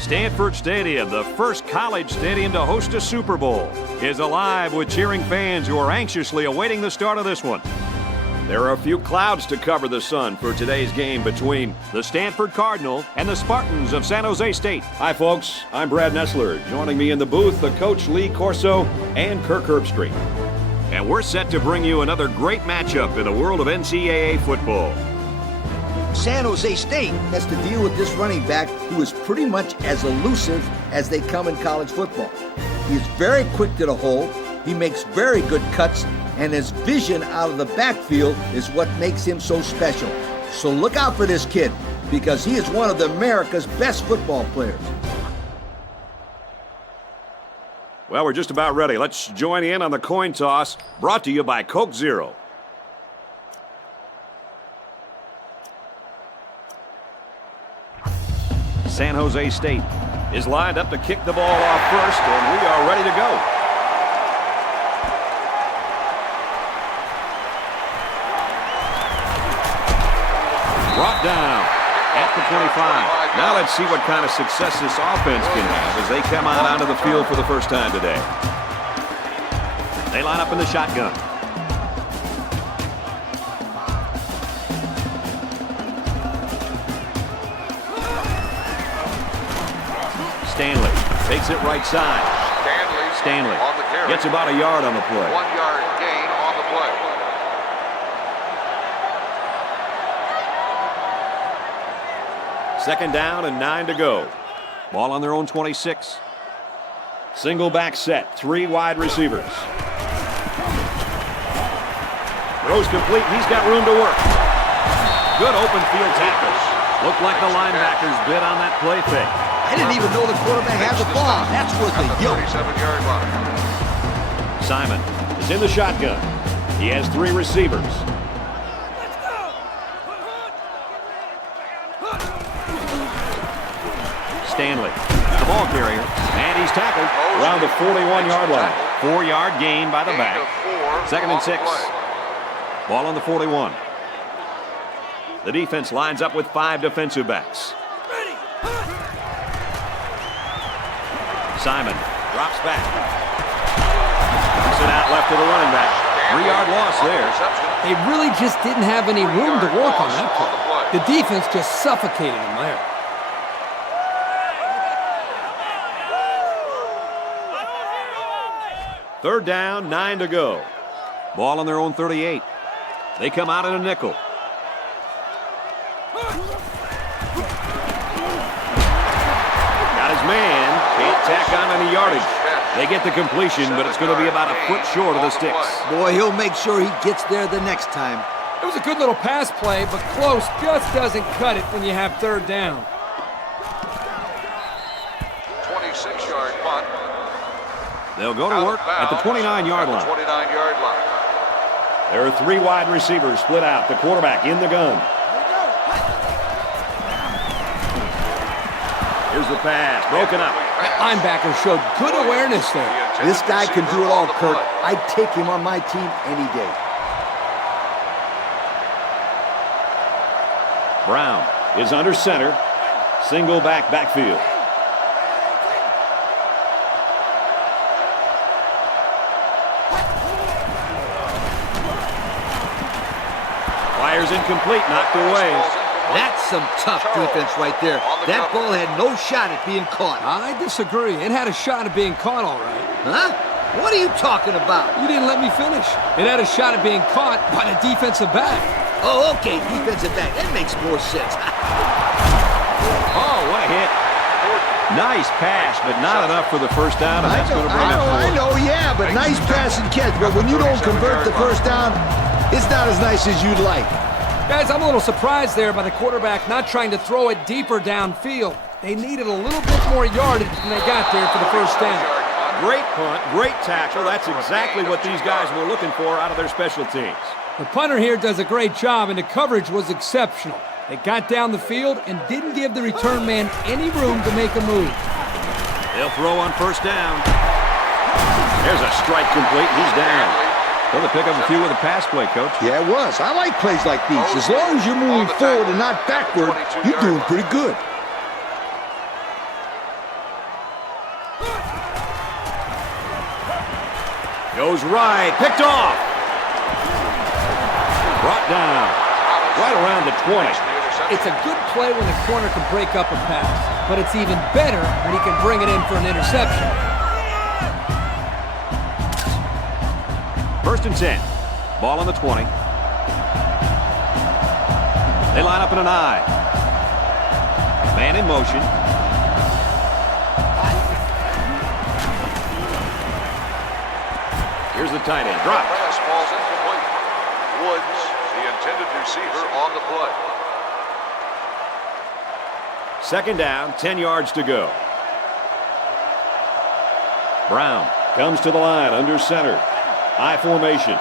Stanford Stadium, the first college stadium to host a Super Bowl, is alive with cheering fans who are anxiously awaiting the start of this one. There are a few clouds to cover the sun for today's game between the Stanford Cardinal and the Spartans of San Jose State. Hi, folks. I'm Brad Nessler. Joining me in the booth, the coach Lee Corso and Kirk Herbstreit. And we're set to bring you another great matchup in the world of NCAA football. San Jose State has to deal with this running back who is pretty much as elusive as they come in college football. He is very quick to the hole, he makes very good cuts, and his vision out of the backfield is what makes him so special. So look out for this kid, because he is one of America's best football players. Well, we're just about ready. Let's join in on the coin toss, brought to you by Coke Zero. San Jose State is lined up to kick the ball off first, and we are ready to go. Brought down at the 25. Now let's see what kind of success this offense can have as they come out onto the field for the first time today. They line up in the shotgun. Stanley takes it right side. Stanley gets about a yard on the play. 1 yard gain on the play. Second down and 9 to go. Ball on their own 26. Single back set, 3 wide receivers. Throws complete. He's got room to work. Good open field tackle. Looked like the linebackers bid on that play fake. I didn't even know the quarterback had the ball. That's worth a yoke. 37-yard line. Simon is in the shotgun. He has 3 receivers. Stanley, the ball carrier, and he's tackled around the 41-yard line. 4-yard gain by the back. Second and 6. Ball on the 41. The defense lines up with 5 defensive backs. Simon drops back. Sent out left to the running back. 3-yard loss there. They really just didn't have any room to work on that play. The defense just suffocated them there. Third down, 9 to go. Ball on their own 38. They come out in a nickel. Got his man. Can't tack on any yardage. They get the completion, but it's going to be about a foot short of the sticks. Boy, he'll make sure he gets there the next time. It was a good little pass play, but close just doesn't cut it when you have third down. 26-yard punt. They'll go to work at the 29-yard line. 29-yard line. There are 3 wide receivers split out. The quarterback in the gun. Here's the pass, broken up. That linebacker showed good awareness there. This guy can do it all, Kirk. I'd take him on my team any day. Brown is under center. Single backfield. Fires incomplete, knocked away. That's some tough defense right there. That ball had no shot at being caught. I disagree. It had a shot at being caught, all right. Huh? What are you talking about? You didn't let me finish. It had a shot at being caught by the defensive back. Oh, okay, defensive back. That makes more sense. Oh, what a hit. Nice pass, but not enough for the first down, and that's going to bring up 4. I know, yeah, but nice pass and catch. But when you don't convert the first down, it's not as nice as you'd like. Guys, I'm a little surprised there by the quarterback not trying to throw it deeper downfield. They needed a little bit more yardage than they got there for the first down. Great punt, great tackle. That's exactly what these guys were looking for out of their special teams. The punter here does a great job, and the coverage was exceptional. They got down the field and didn't give the return man any room to make a move. They'll throw on first down. There's a strike complete. He's down. Well, to pick up a few with a pass play, Coach. Yeah, it was. I like plays like these. As long as you're moving forward and not backward, you're doing pretty good. Goes right, picked off. Brought down, right around the 20. It's a good play when the corner can break up a pass, but it's even better when he can bring it in for an interception. 1st and 10. Ball on the 20. They line up in an I. Man in motion. Here's the tight end. Drop. Pass falls incomplete. Woods, the intended receiver, on the play. 2nd down, 10 yards to go. Brown comes to the line under center. I formation.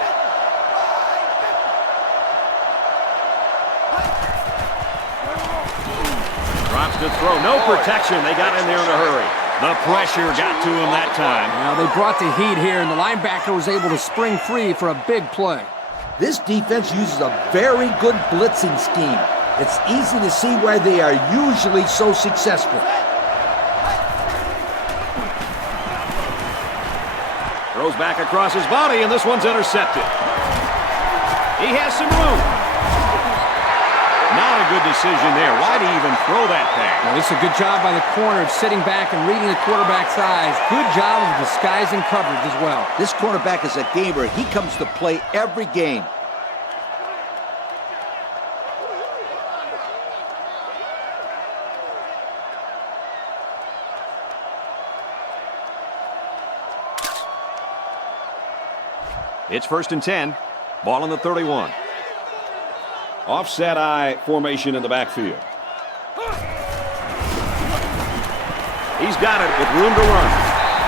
Drops to throw. No protection. They got in there in a hurry. The pressure got to him that time. Now they brought the heat here, and the linebacker was able to spring free for a big play. This defense uses a very good blitzing scheme. It's easy to see why they are usually so successful. Throws back across his body, and this one's intercepted. He has some room. Not a good decision there. Why'd he even throw that pass? Well, it's a good job by the corner of sitting back and reading the quarterback's eyes. Good job of disguising coverage as well. This cornerback is a gamer. He comes to play every game. It's 1st and 10. Ball on the 31. Offset I formation in the backfield. He's got it with room to run.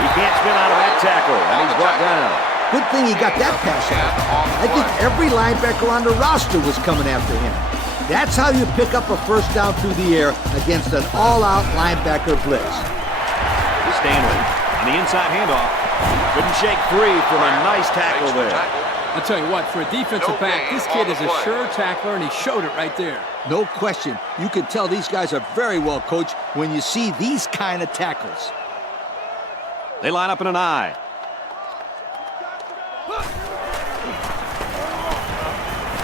He can't spin out of that tackle, and he's brought down. Good thing he got that pass out. I think every linebacker on the roster was coming after him. That's how you pick up a 1st down through the air against an all-out linebacker blitz. Stanley on the inside handoff. Couldn't shake free from a nice tackle there. I'll tell you what, for a defensive back, this kid is a sure tackler, and he showed it right there. No question. You can tell these guys are very well coached when you see these kind of tackles. They line up in an I.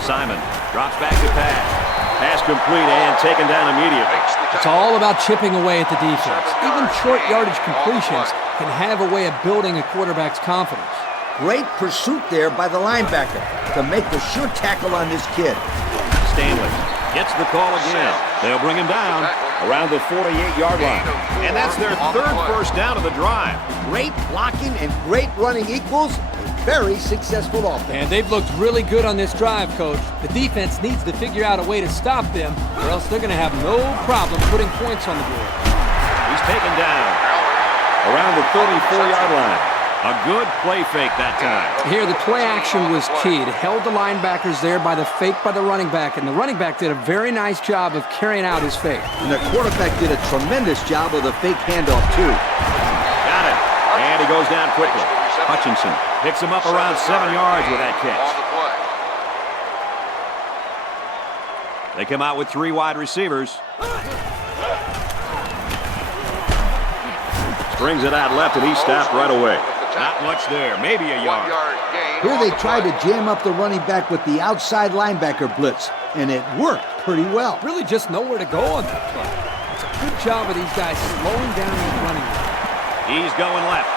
Simon drops back to pass. Pass complete and taken down immediately. It's all about chipping away at the defense. Even short yardage completions can have a way of building a quarterback's confidence. Great pursuit there by the linebacker to make the sure tackle on this kid. Stanley gets the call again. They'll bring him down around the 48-yard line. And that's their 3rd 1st down of the drive. Great blocking and great running equals a very successful offense. And they've looked really good on this drive, Coach. The defense needs to figure out a way to stop them, or else they're going to have no problem putting points on the board. He's taken down around the 34-yard line. A good play fake that time. Here, the play action was key. It held the linebackers there by the fake by the running back, and the running back did a very nice job of carrying out his fake. And the quarterback did a tremendous job of the fake handoff, too. Got it. And he goes down quickly. Hutchinson picks him up around 7 yards with that catch. They come out with 3 wide receivers. Brings it out left, and he stopped right away. Not much there, maybe a yard. Here they tried to jam up the running back with the outside linebacker blitz, and it worked pretty well. Really just nowhere to go on that play. It's a good job of these guys slowing down his running. He's going left.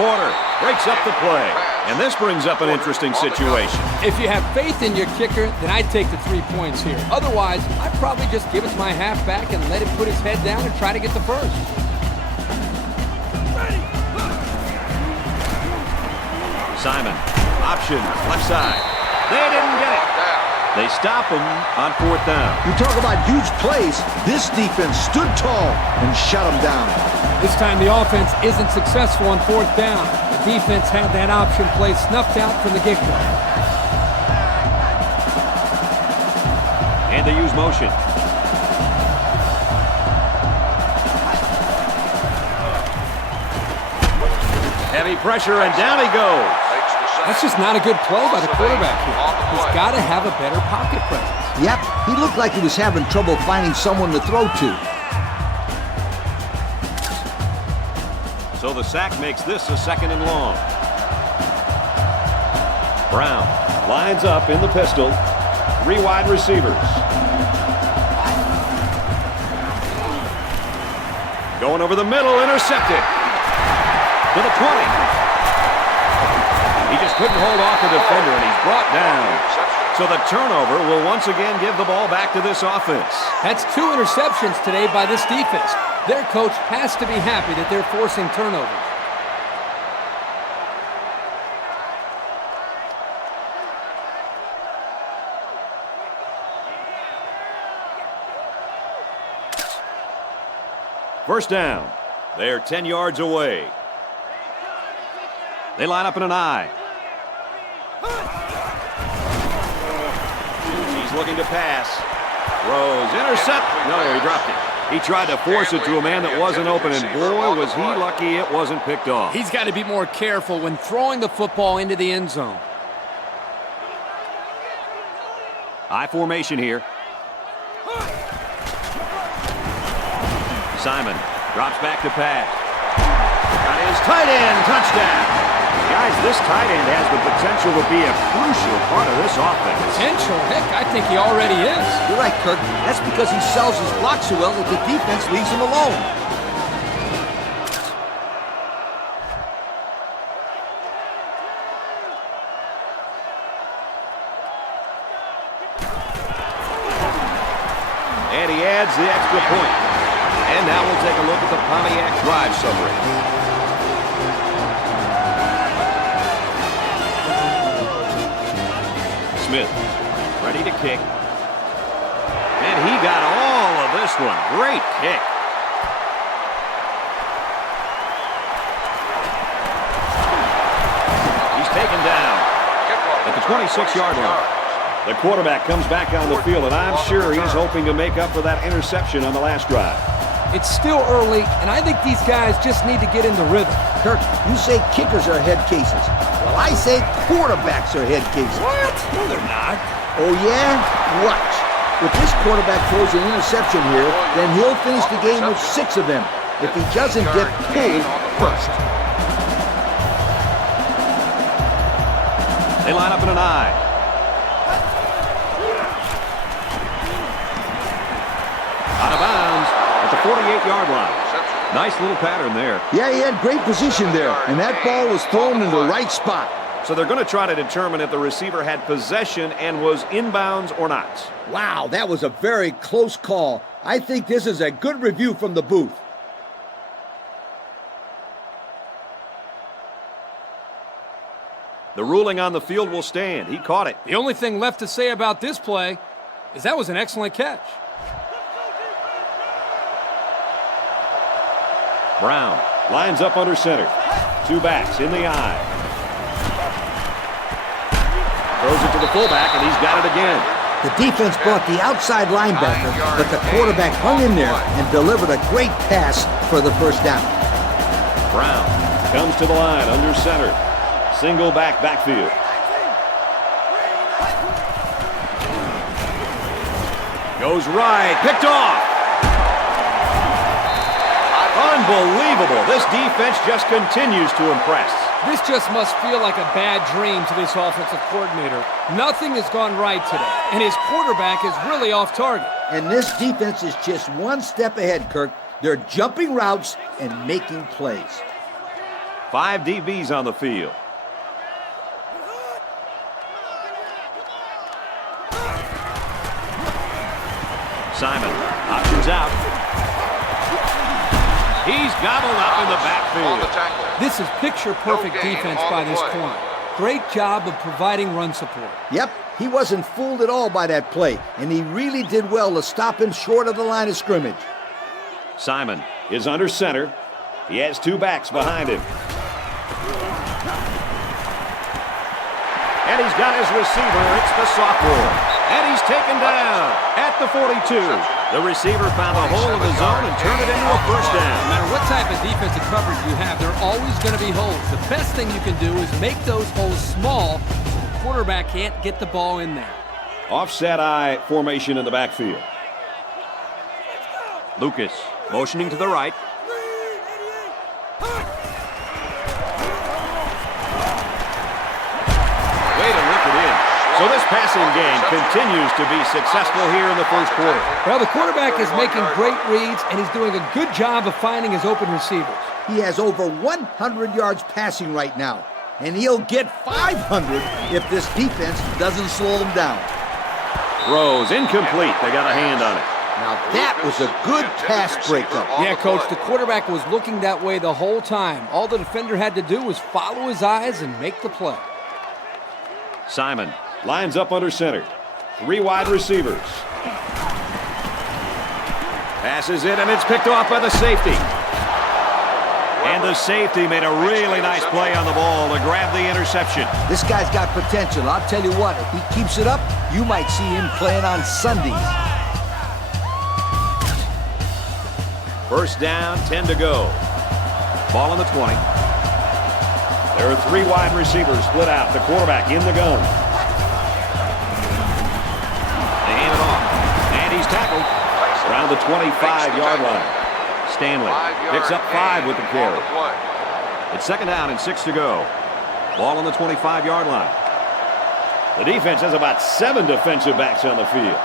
Porter breaks up the play, and this brings up an interesting situation. If you have faith in your kicker, then I'd take the 3 points here. Otherwise, I'd probably just give it to my halfback and let him put his head down and try to get the 1st. Simon, option, left side. They didn't get it. They stop him on 4th down. You talk about huge plays. This defense stood tall and shut them down. This time the offense isn't successful on 4th down. The defense had that option play snuffed out from the get-go. And they use motion. Heavy pressure, and down he goes. That's just not a good play by the quarterback here. He's got to have a better pocket presence. Yep, he looked like he was having trouble finding someone to throw to. So the sack makes this a 2nd and long. Brown lines up in the pistol. 3 wide receivers. Going over the middle, intercepted. To the 20. He just couldn't hold off the defender, and he's brought down. So the turnover will once again give the ball back to this offense. That's 2 interceptions today by this defense. Their coach has to be happy that they're forcing turnovers. First down. They're 10 yards away. They line up in an I. He's looking to pass. Throws, intercept. No, he dropped it. He tried to force it to a man that wasn't open, and boy, was he lucky it wasn't picked off. He's got to be more careful when throwing the football into the end zone. I formation here. Simon drops back to pass. Got his tight end, touchdown. Guys, this tight end has the potential to be a crucial part of this offense. Potential? Heck, I think he already is. You're right, Kirk. That's because he sells his block so well that the defense leaves him alone. And he adds the extra point. And now we'll take a look at the Pontiac drive summary. Smith, ready to kick. And he got all of this one. Great kick. He's taken down at the 26-yard line. The quarterback comes back on the field, and I'm sure he's hoping to make up for that interception on the last drive. It's still early, and I think these guys just need to get into rhythm. Kirk, you say kickers are head cases. Well, I say quarterbacks are head cases. What? No, they're not. Oh, yeah? Watch. If this quarterback throws an interception here, then he'll finish the game with 6 of them. If he doesn't get pulled first. They line up in an I. Out of bounds at the 48-yard line. Nice little pattern there. Yeah, he had great position there, and that ball was thrown in the right spot. So they're going to try to determine if the receiver had possession and was inbounds or not. Wow, that was a very close call. I think this is a good review from the booth. The ruling on the field will stand. He caught it. The only thing left to say about this play is that was an excellent catch. Brown lines up under center. 2 backs in the I. Throws it to the fullback, and he's got it again. The defense brought the outside linebacker, but the quarterback hung in there and delivered a great pass for the first down. Brown comes to the line under center. Single backfield. Goes right, picked off. Unbelievable. This defense just continues to impress. This just must feel like a bad dream to this offensive coordinator. Nothing has gone right today, and his quarterback is really off target. And this defense is just one step ahead, Kirk. They're jumping routes and making plays. 5 DBs on the field. Simon options out. He's gobbled up in the backfield. This is picture-perfect defense by this corner. Great job of providing run support. Yep, he wasn't fooled at all by that play, and he really did well to stop him short of the line of scrimmage. Simon is under center. He has 2 backs behind him. And he's got his receiver. It's the sophomore. And he's taken down at the 42. The receiver found the hole in the zone and turned it into a first down. No matter what type of defensive coverage you have, there are always going to be holes. The best thing you can do is make those holes small so the quarterback can't get the ball in there. Offset I formation in the backfield. Lucas motioning to the right. Way to passing game continues to be successful here in the first quarter. Well, the quarterback is making great reads, and he's doing a good job of finding his open receivers. He has over 100 yards passing right now, and he'll get 500 if this defense doesn't slow him down. Throws incomplete. They got a hand on it. Now that was a good pass breakup. Yeah, Coach, the quarterback was looking that way the whole time. All the defender had to do was follow his eyes and make the play. Simon lines up under center. 3 wide receivers. Passes it, and it's picked off by the safety. And the safety made a really nice play on the ball to grab the interception. This guy's got potential. I'll tell you what, if he keeps it up, you might see him playing on Sundays. First down, 10 to go. Ball on the 20. There are 3 wide receivers split out. The quarterback in the gun. They hand it off. And he's tackled around the 25-yard line. Stanley picks up 5 with the carry. It's second down and 6 to go. Ball on the 25-yard line. The defense has about 7 defensive backs on the field.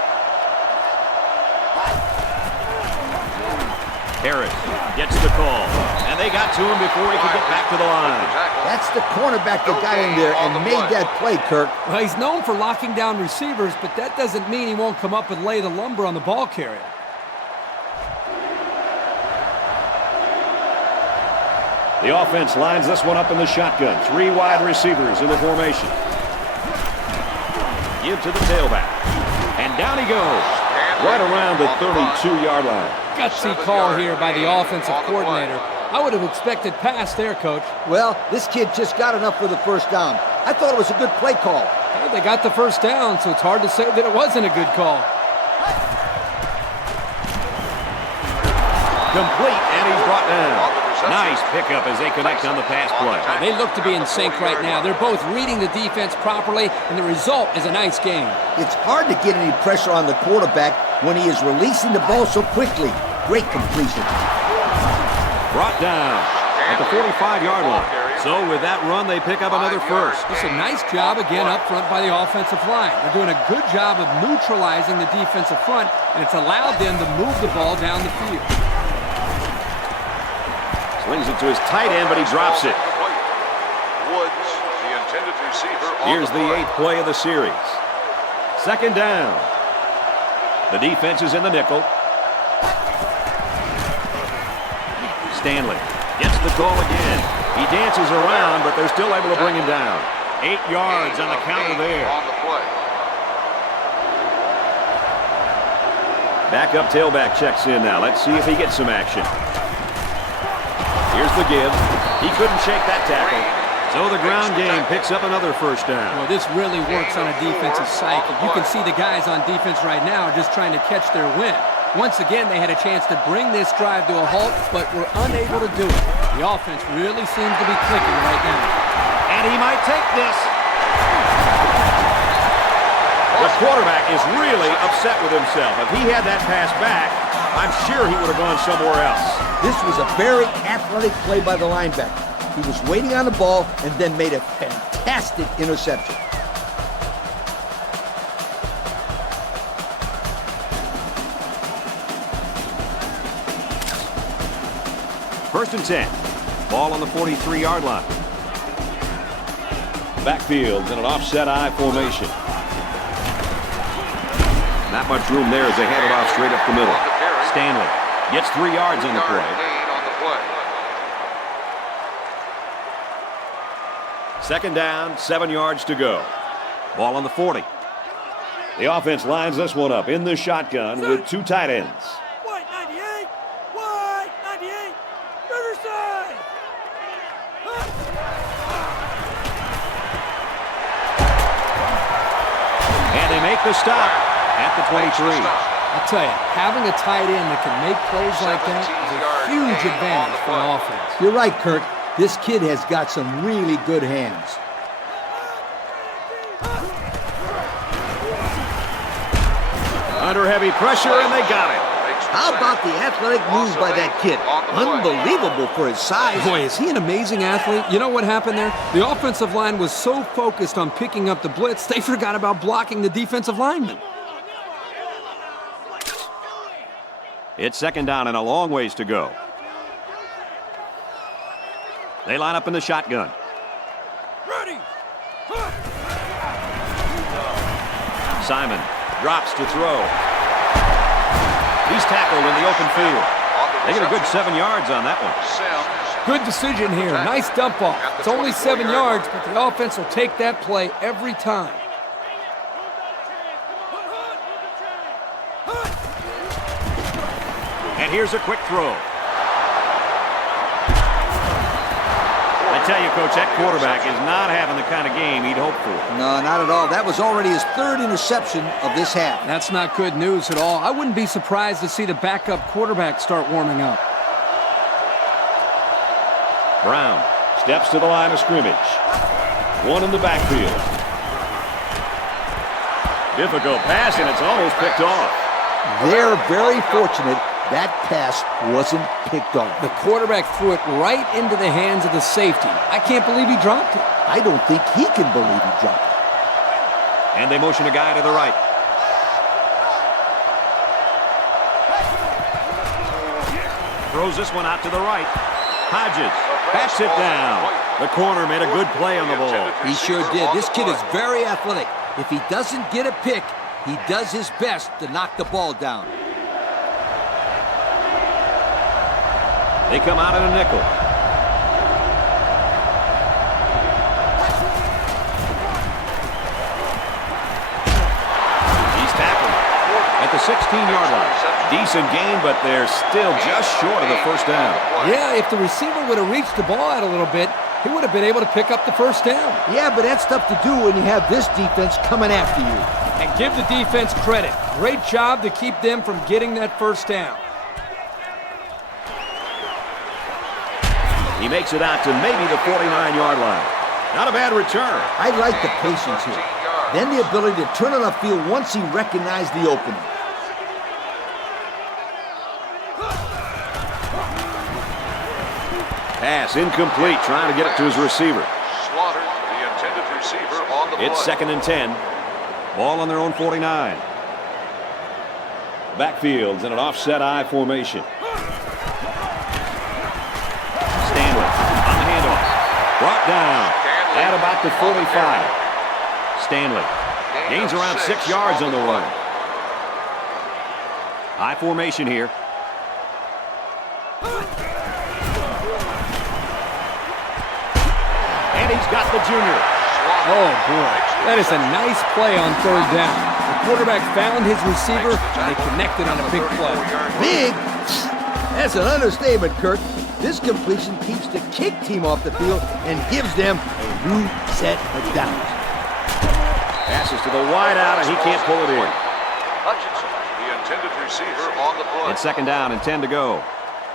Harris gets the call, and they got to him before he could get back to the line. That's the cornerback that got in there and made that play, Kirk. Well, he's known for locking down receivers, but that doesn't mean he won't come up and lay the lumber on the ball carrier. The offense lines this one up in the shotgun. 3 wide receivers in the formation. Give to the tailback. And down he goes. Right around the 32-yard line. Gutsy call here by the offensive coordinator. I would have expected pass there, Coach. Well, this kid just got enough for the first down. I thought it was a good play call. Well, they got the first down, so it's hard to say that it wasn't a good call. Complete, and he's brought down. Nice pickup as they connect on the pass play. They look to be in sync right now. They're both reading the defense properly, and the result is a nice game. It's hard to get any pressure on the quarterback when he is releasing the ball so quickly. Great completion. Brought down at the 45-yard line. So with that run, they pick up another first. It's a nice job again up front by the offensive line. They're doing a good job of neutralizing the defensive front, and it's allowed them to move the ball down the field. Slings it to his tight end, but he drops it. Woods, the intended receiver. Here's the 8th play of the series. Second down. The defense is in the nickel. Stanley gets the call again. He dances around, but they're still able to bring him down. 8 yards on the counter there. Backup tailback checks in now. Let's see if he gets some action. Here's the give. He couldn't shake that tackle. So the ground game picks up another first down. Well, this really works on a defensive cycle. You can see the guys on defense right now just trying to catch their wind. Once again, they had a chance to bring this drive to a halt, but were unable to do it. The offense really seems to be clicking right now. And he might take this. The quarterback is really upset with himself. If he had that pass back, I'm sure he would have gone somewhere else. This was a very athletic play by the linebacker. He was waiting on the ball and then made a fantastic interception. First and 10. Ball on the 43-yard line. Backfield in an offset I formation. Not much room there as they hand it off straight up the middle. Stanley gets 3 yards on the play. Second down, 7 yards to go. Ball on the 40. The offense lines this one up in the shotgun with 2 tight ends. White 98, White 98, Riverside. And they make the stop at the 23. I'll tell you, having a tight end that can make plays like that is a huge advantage for an offense. You're right, Kirk. This kid has got some really good hands. Under heavy pressure, and they got it. How about the athletic moves by that kid? Unbelievable for his size. Boy, is he an amazing athlete. You know what happened there? The offensive line was so focused on picking up the blitz, they forgot about blocking the defensive lineman. It's second down and a long ways to go. They line up in the shotgun. Ready. Simon drops to throw. He's tackled in the open field. They get a good 7 yards on that one. Good decision here. Nice dump off. It's only 7 yards, but the offense will take that play every time. And here's a quick throw. I tell you, Coach, that quarterback is not having the kind of game he'd hoped for. No, not at all. That was already his 3rd interception of this half. That's not good news at all. I wouldn't be surprised to see the backup quarterback start warming up. Brown steps to the line of scrimmage. One in the backfield. Difficult pass, and it's almost picked off. They're very fortunate that pass wasn't picked off. The quarterback threw it right into the hands of the safety. I can't believe he dropped it. I don't think he can believe he dropped it. And they motion a guy to the right. Throws this one out to the right. Hodges bats it down. The corner made a good play on the ball. He sure did. This kid is very athletic. If he doesn't get a pick, he does his best to knock the ball down. They come out in a nickel. He's tackled at the 16-yard line. Decent gain, but they're still just short of the first down. Yeah, if the receiver would have reached the ball out a little bit, he would have been able to pick up the first down. Yeah, but that's tough to do when you have this defense coming after you. And give the defense credit. Great job to keep them from getting that first down. He makes it out to maybe the 49-yard line. Not a bad return. I like the patience here. Then the ability to turn on the field once he recognized the opening. Pass incomplete, trying to get it to his receiver. Slaughtered the intended receiver on the play. It's 2nd and 10. Ball on their own 49. Backfield's in an offset I formation. Brought down at about the 45. Stanley gains around 6 yards on the run. I formation here. And he's got the junior. Oh, boy. That is a nice play on 3rd down. The quarterback found his receiver, and they connected on a big play. Big? That's an understatement, Kirk. This completion keeps the kick team off the field and gives them a new set of downs. Passes to the wide out, and he can't pull it in. Hutchinson, the intended receiver on the play. It's 2nd down and 10 to go.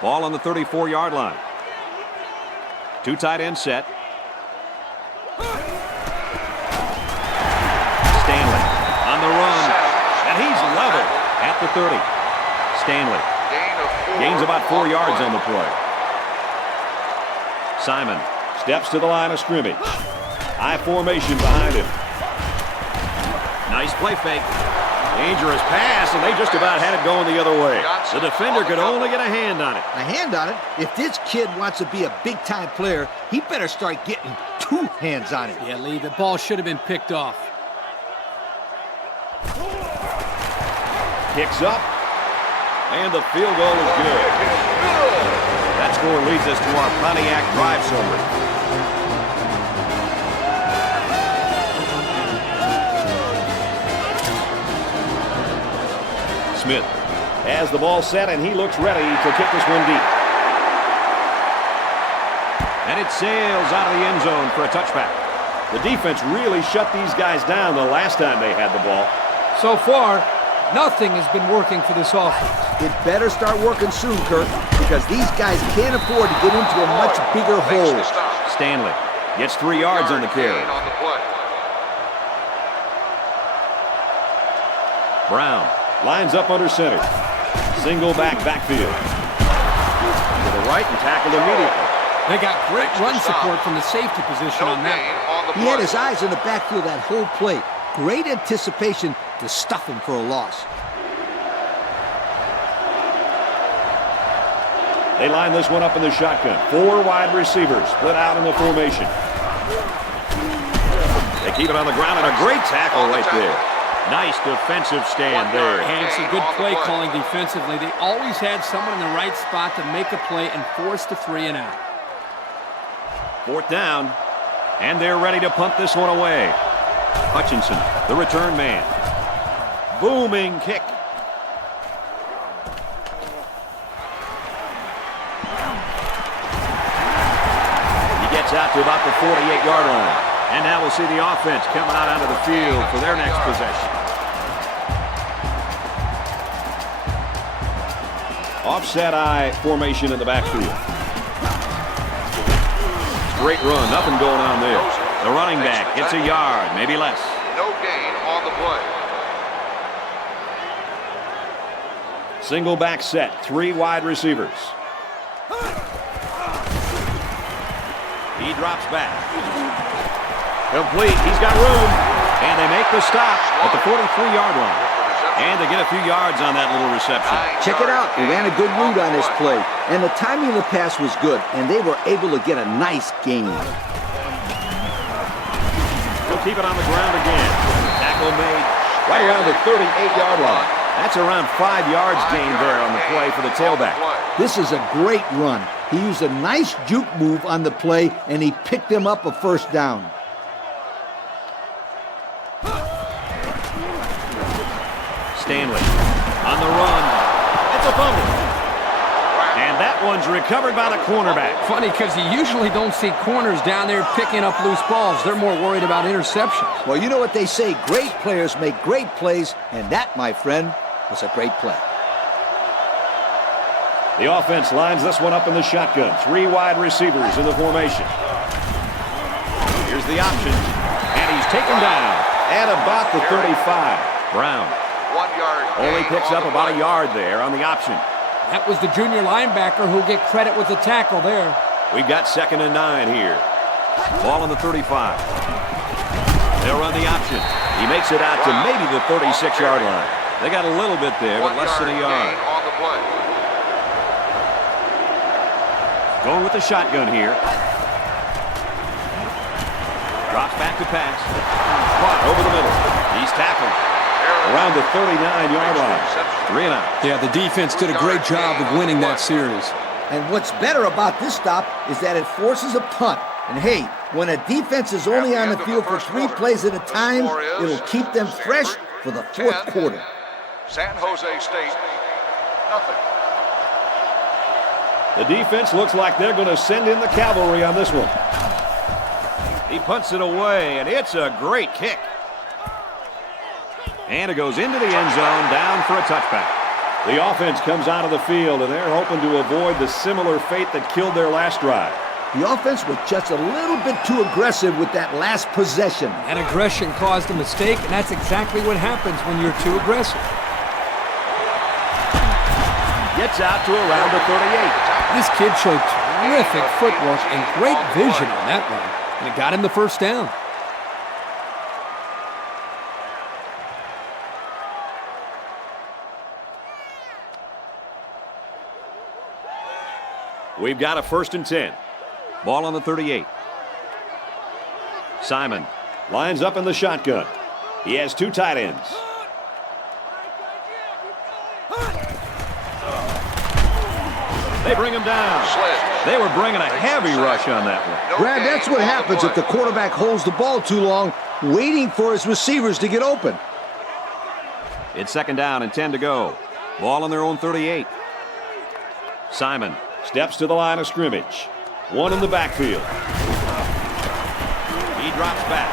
Ball on the 34-yard line. 2 tight end set. Stanley on the run, and he's level at the 30. Stanley gains about 4 yards on the play. Simon steps to the line of scrimmage. I formation behind him. Nice play fake. Dangerous pass, and they just about had it going the other way. The defender could only get a hand on it. A hand on it? If this kid wants to be a big-time player, he better start getting 2 hands on it. Yeah, Lee, the ball should have been picked off. Kicks up, and the field goal is good. That score leads us to our Pontiac drive summary. Smith has the ball set, and he looks ready to kick this one deep. And it sails out of the end zone for a touchback. The defense really shut these guys down the last time they had the ball. So far, nothing has been working for this offense. It better start working soon, Kirk, because these guys can't afford to get into a much bigger hole. Stanley gets 3 yards on the carry. Brown lines up under center. Single backfield. To the right and tackled immediately. They got great run support from the safety position on that. He had his eyes in the backfield that whole play. Great anticipation to stuff him for a loss. They line this one up in the shotgun. 4 wide receivers split out in the formation. They keep it on the ground, and a great tackle right there. Nice defensive stand there. And some good play calling defensively. They always had someone in the right spot to make a play and force the 3 and out. 4th down, and they're ready to punt this one away. Hutchinson, the return man. Booming kick. He gets out to about the 48-yard line. And now we'll see the offense coming out onto the field for their next possession. Offset eye formation in the backfield. Great run, nothing going on there. The running back gets a yard, maybe less. No gain on the play. Single back set, 3 wide receivers. He drops back. Complete, he's got room. And they make the stop at the 43-yard line. And they get a few yards on that little reception. Check it out. He ran a good route on this play. And the timing of the pass was good. And they were able to get a nice gain. He'll keep it on the ground again. Tackle made right around the 38-yard line. That's around 5 yards gained there on the play for the tailback. This is a great run. He used a nice juke move on the play, and he picked him up a 1st down. Stanley on the run. It's a fumble. And that one's recovered by the cornerback. Funny, because you usually don't see corners down there picking up loose balls. They're more worried about interceptions. Well, you know what they say, great players make great plays, and that, my friend, was a great play. The offense lines this one up in the shotgun. 3 wide receivers in the formation. Here's the option. And he's taken down at about the 35. Brown 1 yard. only picks up about a yard there on the option. That was the junior linebacker who'll get credit with the tackle there. We've got 2nd and 9 here. Ball on the 35. They'll run the option. He makes it out to maybe the 36-yard line. They got a little bit there, but less than a yard. On the play. Going with the shotgun here. Drops back to pass. Caught over the middle. He's tackled around the 39-yard line. 3 and out. Yeah, the defense did a great job of winning that series. And what's better about this stop is that it forces a punt. And hey, when a defense is only on the field for 3 plays at a time, it'll keep them fresh for the 4th quarter. San Jose State, nothing. The defense looks like they're going to send in the cavalry on this one. He punts it away, and it's a great kick. And it goes into the end zone, down for a touchback. The offense comes out of the field, and they're hoping to avoid the similar fate that killed their last drive. The offense was just a little bit too aggressive with that last possession. And aggression caused a mistake, and that's exactly what happens when you're too aggressive. Gets out to around the 38. This kid showed terrific footwork and great vision on that one, and it got him the 1st down. We've got a 1st and 10. Ball on the 38. Simon lines up in the shotgun. He has 2 tight ends. They bring him down. They were bringing a heavy rush on that one. Brad, that's what happens if the quarterback holds the ball too long, waiting for his receivers to get open. It's 2nd down and 10 to go. Ball on their own 38. Simon steps to the line of scrimmage. 1 in the backfield. He drops back.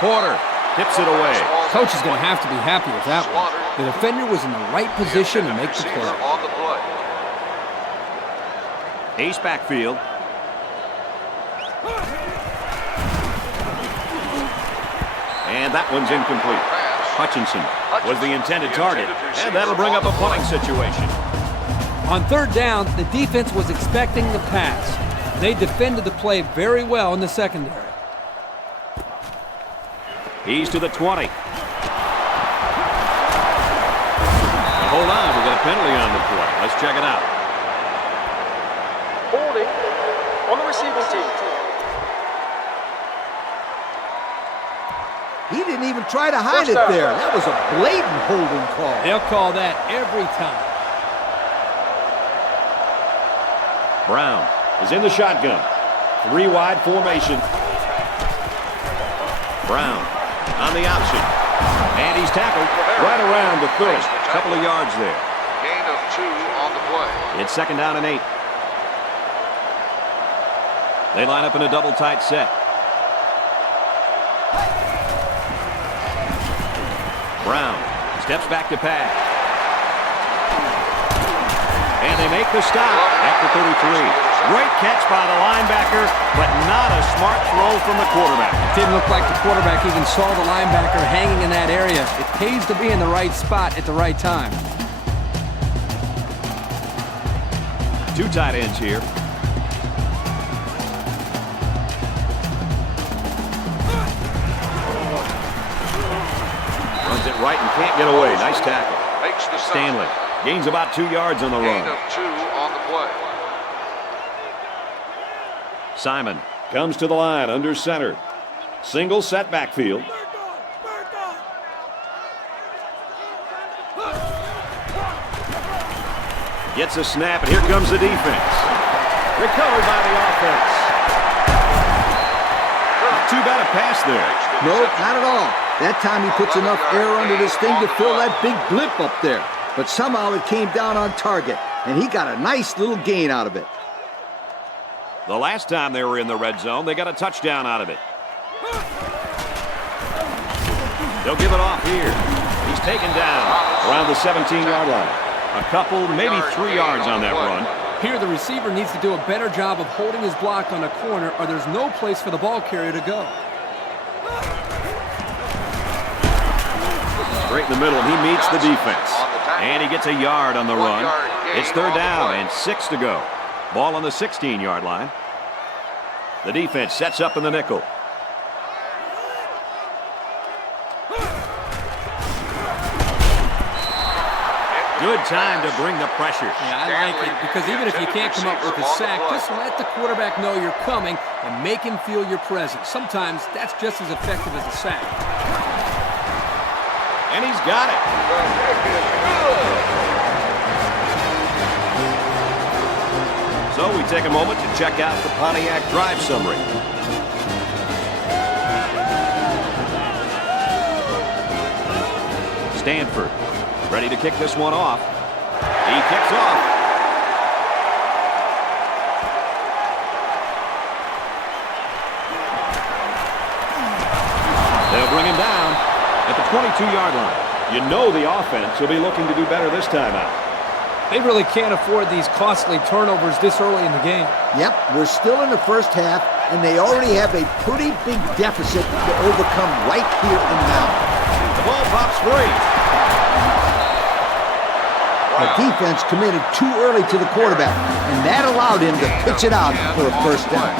Porter tips it away. Coach is going to have to be happy with that one. The defender was in the right position to make the play. Ace backfield. And that one's incomplete. Hutchinson was the intended target, and that'll bring up a punting situation. On third down, the defense was expecting the pass. They defended the play very well in the secondary. He's to the 20. Now hold on, we got a penalty on the play. Let's check it out. Holding on the receiving team. He didn't even try to hide it there. That was a blatant holding call. They'll call that every time. Brown is in the shotgun. 3 wide formation. Brown on the option. And he's tackled right around the 30. A couple of yards there. Gain of 2 on the play. It's 2nd down and 8. They line up in a double tight set. Brown steps back to pass. And they make the stop at the 33. Great catch by the linebacker, but not a smart throw from the quarterback. It didn't look like the quarterback even saw the linebacker hanging in that area. It pays to be in the right spot at the right time. 2 tight ends here. Runs it right and can't get away. Nice tackle. Makes the stop. Stanley gains about 2 yards on the Gain run. of 2 on the play. Simon comes to the line under center. Single set backfield. Gets a snap, and here comes the defense. Recovered by the offense. Not too bad a pass there. No, not at all. That time he puts enough air under this thing to fill that big blip up there. But somehow it came down on target, and he got a nice little gain out of it. The last time they were in the red zone, they got a touchdown out of it. They'll give it off here. He's taken down around the 17-yard line. A couple, maybe 3 yards on that run. Here, the receiver needs to do a better job of holding his block on a corner, or there's no place for the ball carrier to go. Straight in the middle, and he meets the defense. And he gets a yard on the run. It's 3rd down and 6 to go. Ball on the 16-yard line. The defense sets up in the nickel. Good time to bring the pressure. Yeah, I like it, because even if you can't come up with a sack, just let the quarterback know you're coming and make him feel your presence. Sometimes that's just as effective as a sack. And he's got it. So we take a moment to check out the Pontiac drive summary. Stanford ready to kick this one off. He kicks off. They'll bring him down at the 22-yard line. You know the offense will be looking to do better this time out. They really can't afford these costly turnovers this early in the game. Yep, we're still in the first half, and they already have a pretty big deficit to overcome right here and now. The ball pops free. The defense committed too early to the quarterback, and that allowed him to pitch it out for a first down.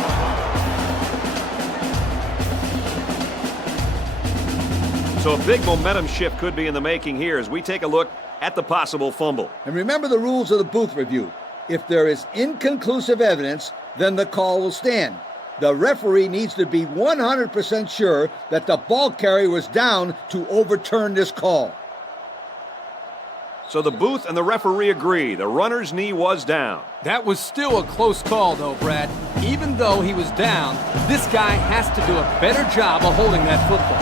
So a big momentum shift could be in the making here as we take a look at the possible fumble. And remember the rules of the booth review. If there is inconclusive evidence, then the call will stand. The referee needs to be 100% sure that the ball carrier was down to overturn this call. So the booth and the referee agree. The runner's knee was down. That was still a close call, though, Brad. Even though he was down, this guy has to do a better job of holding that football.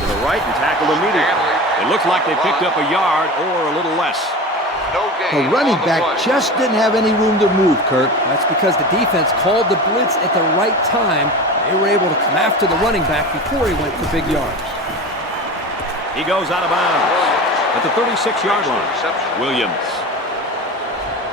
To the right and tackled immediately. It looked like they picked up a yard or a little less. The running back just didn't have any room to move, Kirk. That's because the defense called the blitz at the right time. They were able to come after the running back before he went for big yards. He goes out of bounds at the 36-yard line. Williams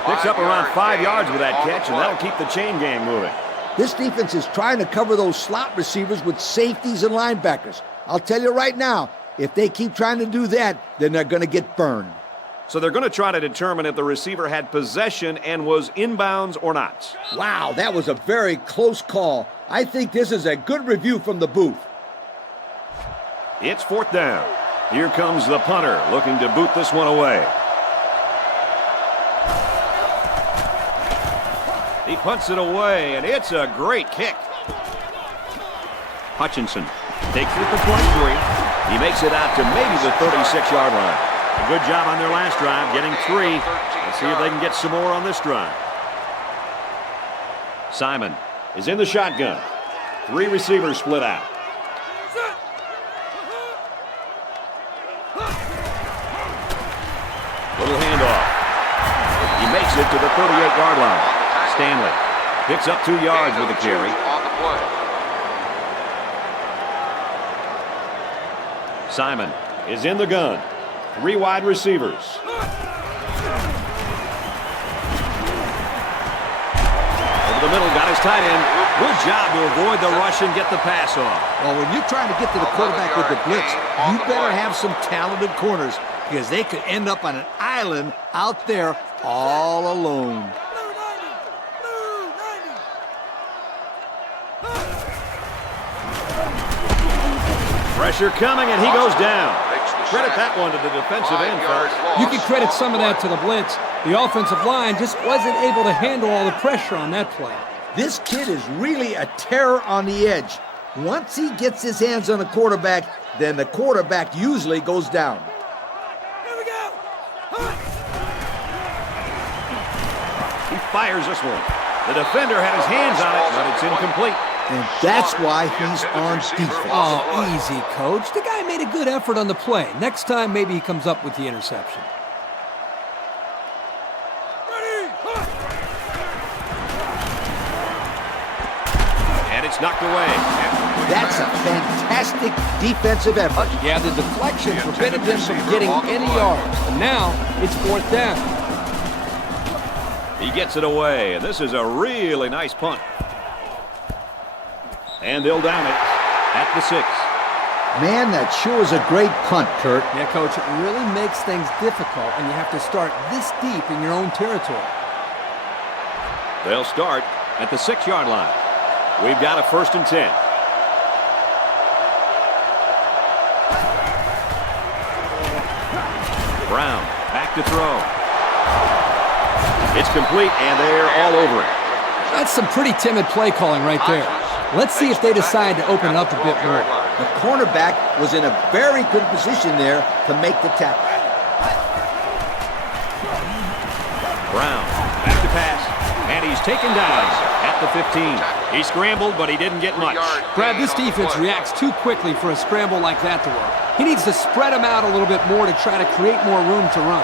picks up around 5 yards with that catch, and that'll keep the chain gang moving. This defense is trying to cover those slot receivers with safeties and linebackers. I'll tell you right now, if they keep trying to do that, then they're going to get burned. So they're going to try to determine if the receiver had possession and was inbounds or not. Wow, that was a very close call. I think this is a good review from the booth. It's 4th down. Here comes the punter looking to boot this one away. He punts it away, and it's a great kick. Hutchinson takes it to 23. He makes it out to maybe the 36-yard line. A good job on their last drive, getting 3. Let's see if they can get some more on this drive. Simon is in the shotgun. 3 receivers split out. Little handoff. He makes it to the 38-yard line. Stanley picks up 2 yards with the carry. Simon is in the gun. 3 wide receivers. Over the middle, got his tight end. Good job to avoid the rush and get the pass off. Well, when you're trying to get to the quarterback with the blitz, you better have some talented corners because they could end up on an island out there all alone. Pressure coming, and he goes down. Credit that one to the defensive end, folks. You can credit some of that to the blitz. The offensive line just wasn't able to handle all the pressure on that play. This kid is really a terror on the edge. Once he gets his hands on the quarterback, then the quarterback usually goes down. Here we go. He fires this one. The defender had his hands on it, but it's incomplete. And that's why he's on defense. Oh, easy, coach. The guy made a good effort on the play. Next time, maybe he comes up with the interception. And it's knocked away. That's a fantastic defensive effort. Yeah, the deflection prevented them from getting any yards. And now, it's 4th down. He gets it away, and this is a really nice punt. And they'll down it at the 6. Man, that sure is a great punt, Kurt. Yeah, Coach, it really makes things difficult when you have to start this deep in your own territory. They'll start at the 6-yard line. We've got a 1st and 10. Brown, back to throw. It's complete, and they're all over it. That's some pretty timid play calling right there. Let's see if they decide to open it up a bit more. The cornerback was in a very good position there to make the tackle. Brown, back to pass, and he's taken down at the 15. He scrambled, but he didn't get much. Brad, this defense reacts too quickly for a scramble like that to work. He needs to spread them out a little bit more to try to create more room to run.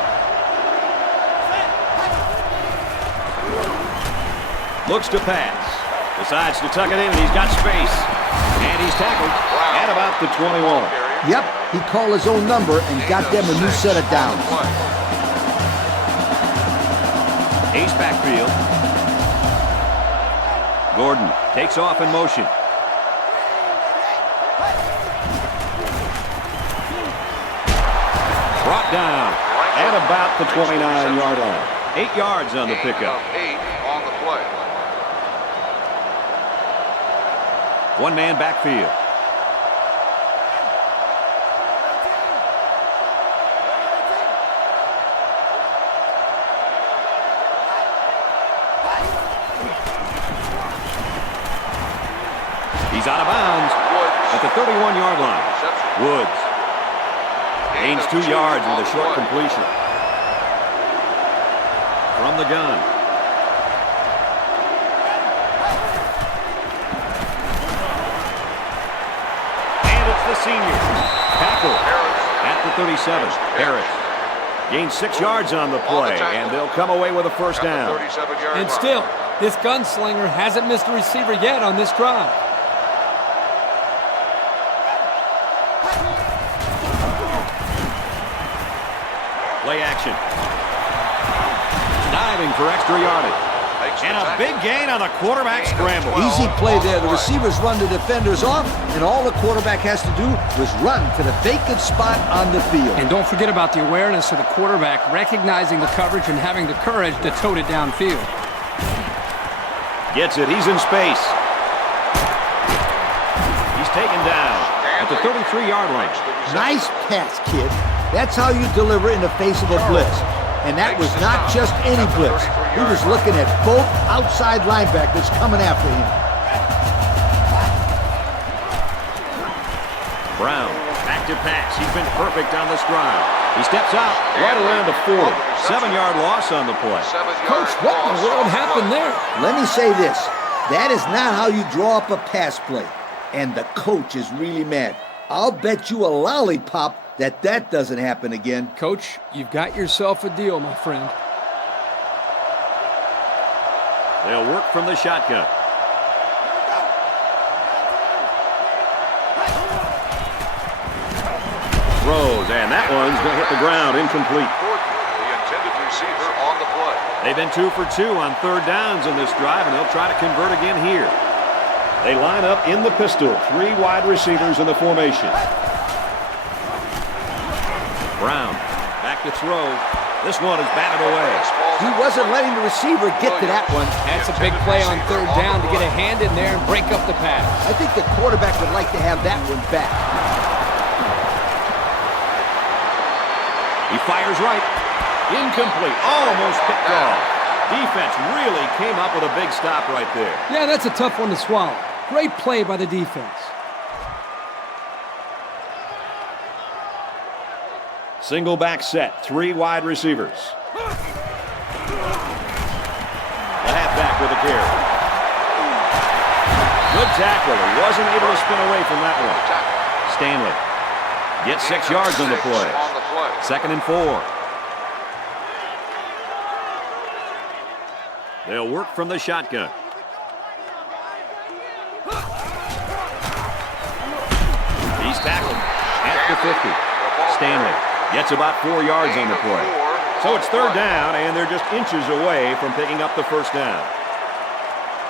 Looks to pass. Decides to tuck it in, and he's got space. And he's tackled at about the 21. Yep, he called his own number and got them a new set of downs. Ace backfield. Gordon takes off in motion. Brought down at about the 29-yard line. 8 yards on the pickup. 8 on the play. One-man backfield. He's out of bounds at the 31-yard line. Woods gains 2 yards with a short completion. From the gun. And it's the senior. Tackle at the 37. Harris gains 6 yards on the play, and they'll come away with a 1st down. And still, this gunslinger hasn't missed a receiver yet on this drive. Play action. Diving for extra yardage. And a big gain on the quarterback scramble. Easy play there. The receivers run the defenders off, and all the quarterback has to do is run to the vacant spot on the field. And don't forget about the awareness of the quarterback, recognizing the coverage and having the courage to tote it downfield. Gets it. He's in space. He's taken down at the 33-yard line. Nice pass, kid. That's how you deliver in the face of a blitz. And that was not just any blitz. He was looking at both outside linebackers coming after him. Brown, back to pass. He's been perfect on this drive. He steps out right around the 40. 7-yard loss on the play. Coach, what in the world happened there? Let me say this. That is not how you draw up a pass play. And the coach is really mad. I'll bet you a lollipop that doesn't happen again. Coach, you've got yourself a deal, my friend. They'll work from the shotgun. Throws, and that one's going to hit the ground, incomplete. The intended receiver on the play. They've been 2 for 2 on third downs in this drive, and they'll try to convert again here. They line up in the pistol, 3 wide receivers in the formation. Brown, back to throw. This one is batted away. He wasn't letting the receiver get to that one. That's a big play on third down to get a hand in there and break up the pass. I think the quarterback would like to have that one back. He fires right. Incomplete. Almost picked off. Defense really came up with a big stop right there. Yeah, that's a tough one to swallow. Great play by the defense. Single back set, 3 wide receivers. The halfback with a carry. Good tackle. He wasn't able to spin away from that one. Stanley gets 6 yards on the play. 2nd and 4. They'll work from the shotgun. He's tackled at the 50. Stanley gets about 4 yards on the play. So it's third down, and they're just inches away from picking up the first down.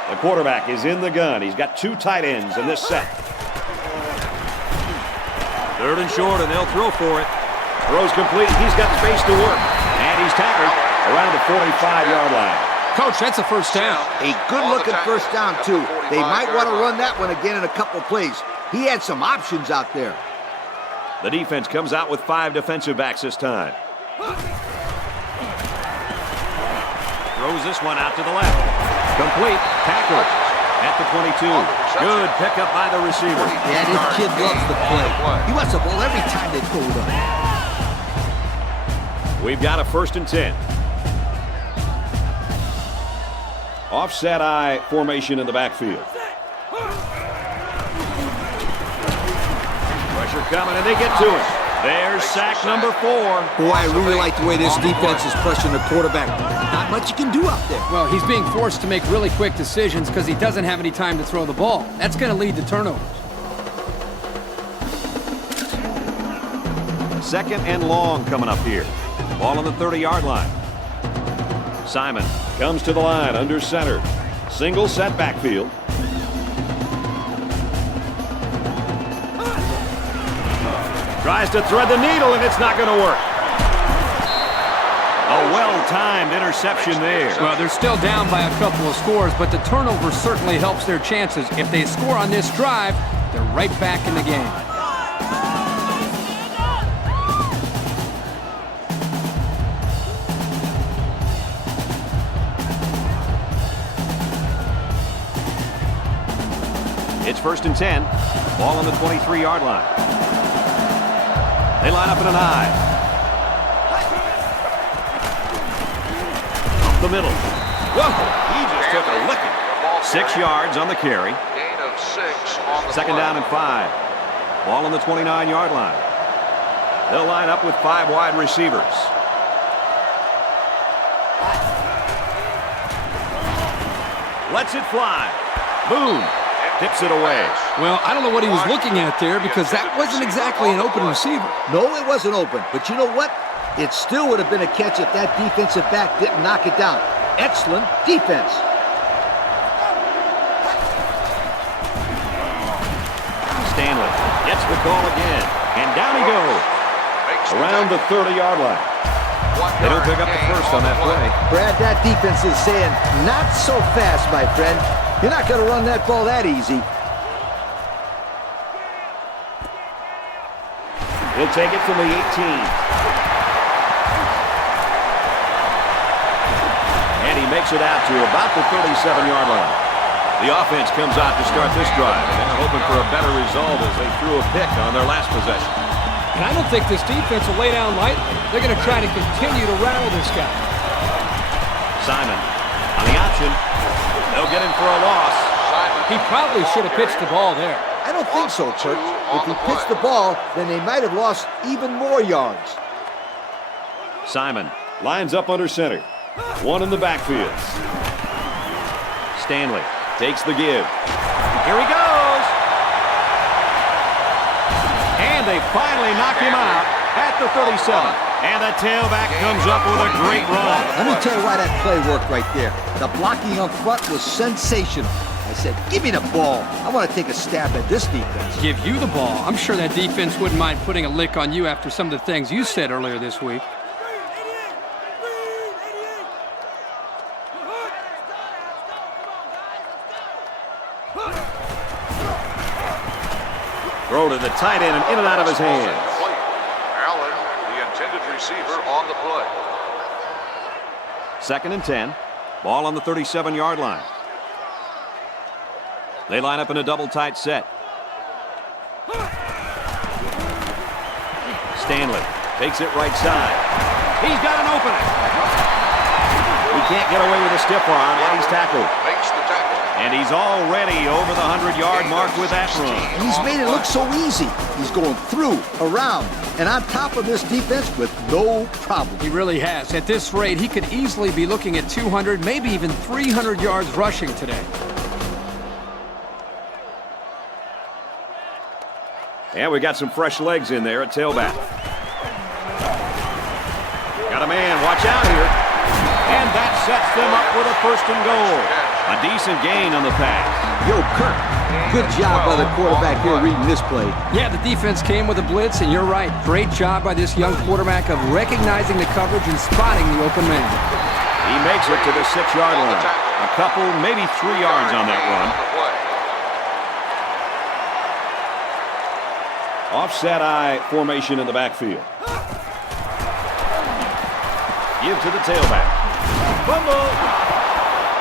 The quarterback is in the gun. He's got 2 tight ends in this set. 3rd and short, and they'll throw for it. Throws complete. He's got space to work. And he's tackled around the 45-yard line. Coach, that's a first down. A good-looking first down, too. They might want to run that one again in a couple plays. He had some options out there. The defense comes out with 5 defensive backs this time. Throws this one out to the left. Complete. Tackle at the 22. Good pickup by the receiver. Yeah, this kid loves the play. He wants the ball every time they pull it up. We've got a 1st and 10. Offset eye formation in the backfield. Pressure coming, and they get to it. There's sack number 4. Boy, I really like the way this defense is pressuring the quarterback. Not much you can do out there. Well, he's being forced to make really quick decisions because he doesn't have any time to throw the ball. That's going to lead to turnovers. 2nd and long coming up here. Ball on the 30-yard line. Simon comes to the line under center. Single set backfield. Tries to thread the needle, and it's not going to work. A well-timed interception there. Well, they're still down by a couple of scores, but the turnover certainly helps their chances. If they score on this drive, they're right back in the game. It's 1st and 10. Ball on the 23-yard line. They line up in an I. Up the middle. Whoa! He just took a licking. 6 yards on the carry. Gain of 6 on the 2nd down and 5. Ball on the 29-yard line. They'll line up with 5 wide receivers. Lets it fly. Boom. Tips it away. Well, I don't know what he was looking at there because that wasn't exactly an open receiver. No, it wasn't open. But you know what? It still would have been a catch if that defensive back didn't knock it down. Excellent defense. gets the call again. And down he goes. Around the 30-yard line. They don't pick up the first on that play. Brad, that defense is saying, not so fast, my friend. You're not going to run that ball that easy. He'll take it from the 18. And he makes it out to about the 37-yard line. The offense comes out to start this drive, and they're hoping for a better result as they threw a pick on their last possession. And I don't think this defense will lay down lightly. They're going to try to continue to rattle this guy. Simon on the option. They'll get him for a loss. He probably should have pitched the ball there. I don't think so, Church. If he pitched the ball, then they might have lost even more yards. Simon lines up under center. One in the backfield. Stanley takes the give. Here he goes. And they finally knock him out at the 37. And the tailback comes up with a great run. Let me tell you why that play worked right there. The blocking up front was sensational. I said, give me the ball. I want to take a stab at this defense. Give you the ball. I'm sure that defense wouldn't mind putting a lick on you after some of the things you said earlier this week. Throw to the tight end and in and out of his hands. Allen, the intended receiver, on the play. 2nd and 10. Ball on the 37-yard line. They line up in a double tight set. Stanley takes it right side. He's got an opening. He can't get away with a stiff arm, and he's tackled. Makes the tackle. And he's already over the 100-yard mark with that run. And he's made it look so easy. He's going through, around, and on top of this defense with no problem. He really has. At this rate, he could easily be looking at 200, maybe even 300 yards rushing today. And we got some fresh legs in there at tailback. Got a man, watch out here. And that sets them up with a 1st and goal. A decent gain on the pass. Yo, Kirk, good job by the quarterback here reading this play. Yeah, the defense came with a blitz, and you're right. Great job by this young quarterback of recognizing the coverage and spotting the open man. He makes it to the 6-yard line. A couple, maybe 3 yards on that run. Offset eye formation in the backfield. Give to the tailback. Fumble.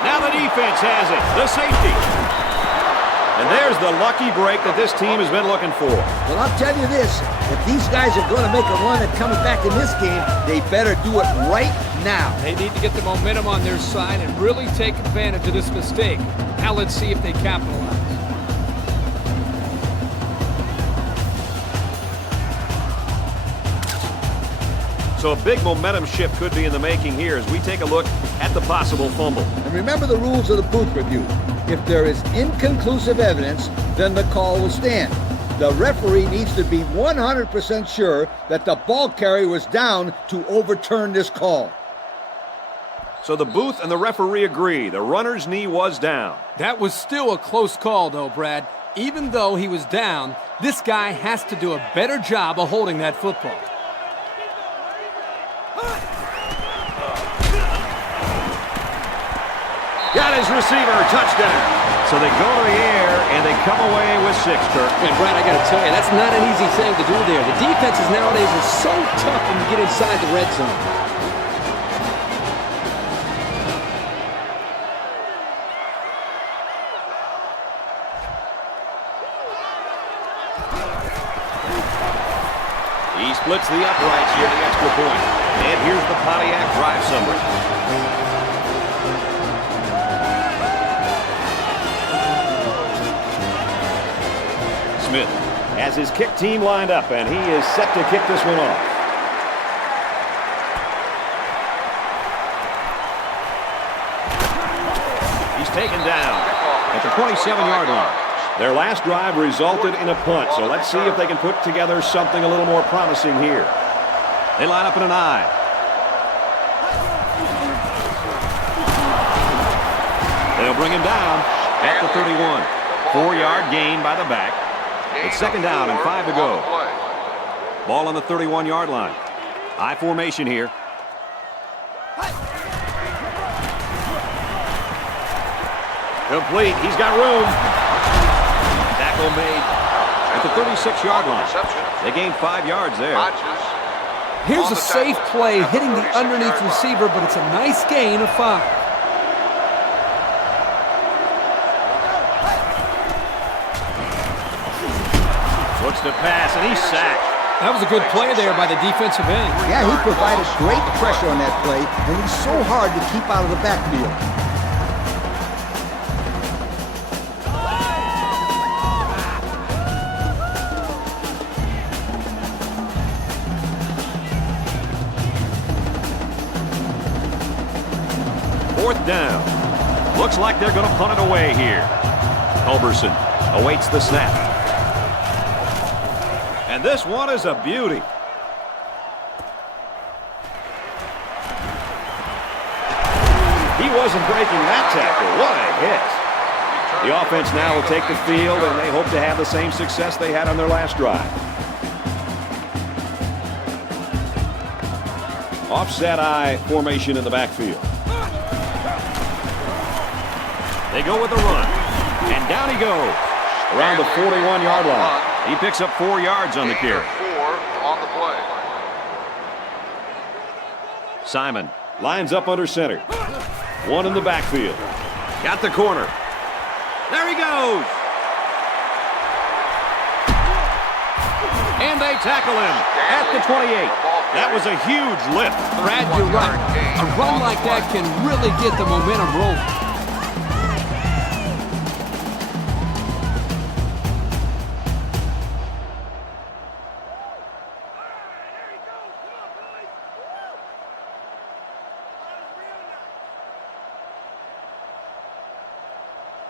Now the defense has it. The safety. And there's the lucky break that this team has been looking for. Well, I'll tell you this. If these guys are going to make a run at coming back in this game, they better do it right now. They need to get the momentum on their side and really take advantage of this mistake. Now let's see if they capitalize. So a big momentum shift could be in the making here as we take a look at the possible fumble. And remember the rules of the booth review. If there is inconclusive evidence, then the call will stand. The referee needs to be 100% sure that the ball carrier was down to overturn this call. So the booth and the referee agree. The runner's knee was down. That was still a close call, though, Brad. Even though he was down, this guy has to do a better job of holding that football. Got his receiver, touchdown. So they go to the air, and they come away with 6, Kirk. And Brad, I got to tell you, that's not an easy thing to do there. The defenses nowadays are so tough when you get inside the red zone. He splits the uprights here, the extra point. And here's the Pontiac drive summary. Smith has his kick team lined up, and he is set to kick this one off. He's taken down at the 27-yard line. Their last drive resulted in a punt, so let's see if they can put together something a little more promising here. They line up in an I. They'll bring him down at the 31. 4-yard gain by the back. It's second down and 5 to go. Ball on the 31-yard line. I formation here. Complete. He's got room. Tackle made at the 36-yard line. They gained 5 yards there. Here's a safe play hitting the underneath receiver, but it's a nice gain of 5. Looks to pass, and he's sacked. That was a good play there by the defensive end. Yeah, he provided great pressure on that play, and he's so hard to keep out of the backfield. Fourth down. Looks like they're going to punt it away here. Culberson awaits the snap. And this one is a beauty. He wasn't breaking that tackle. What a hit. The offense now will take the field, and they hope to have the same success they had on their last drive. Offset I formation in the backfield. They go with the run. And down he goes. Around the 41-yard line. He picks up 4 yards on the carry. 4 on the play. Simon lines up under center. One in the backfield. Got the corner. There he goes. And they tackle him at the 28. That was a huge lift. Brad, you're right. A run like that can really get the momentum rolling.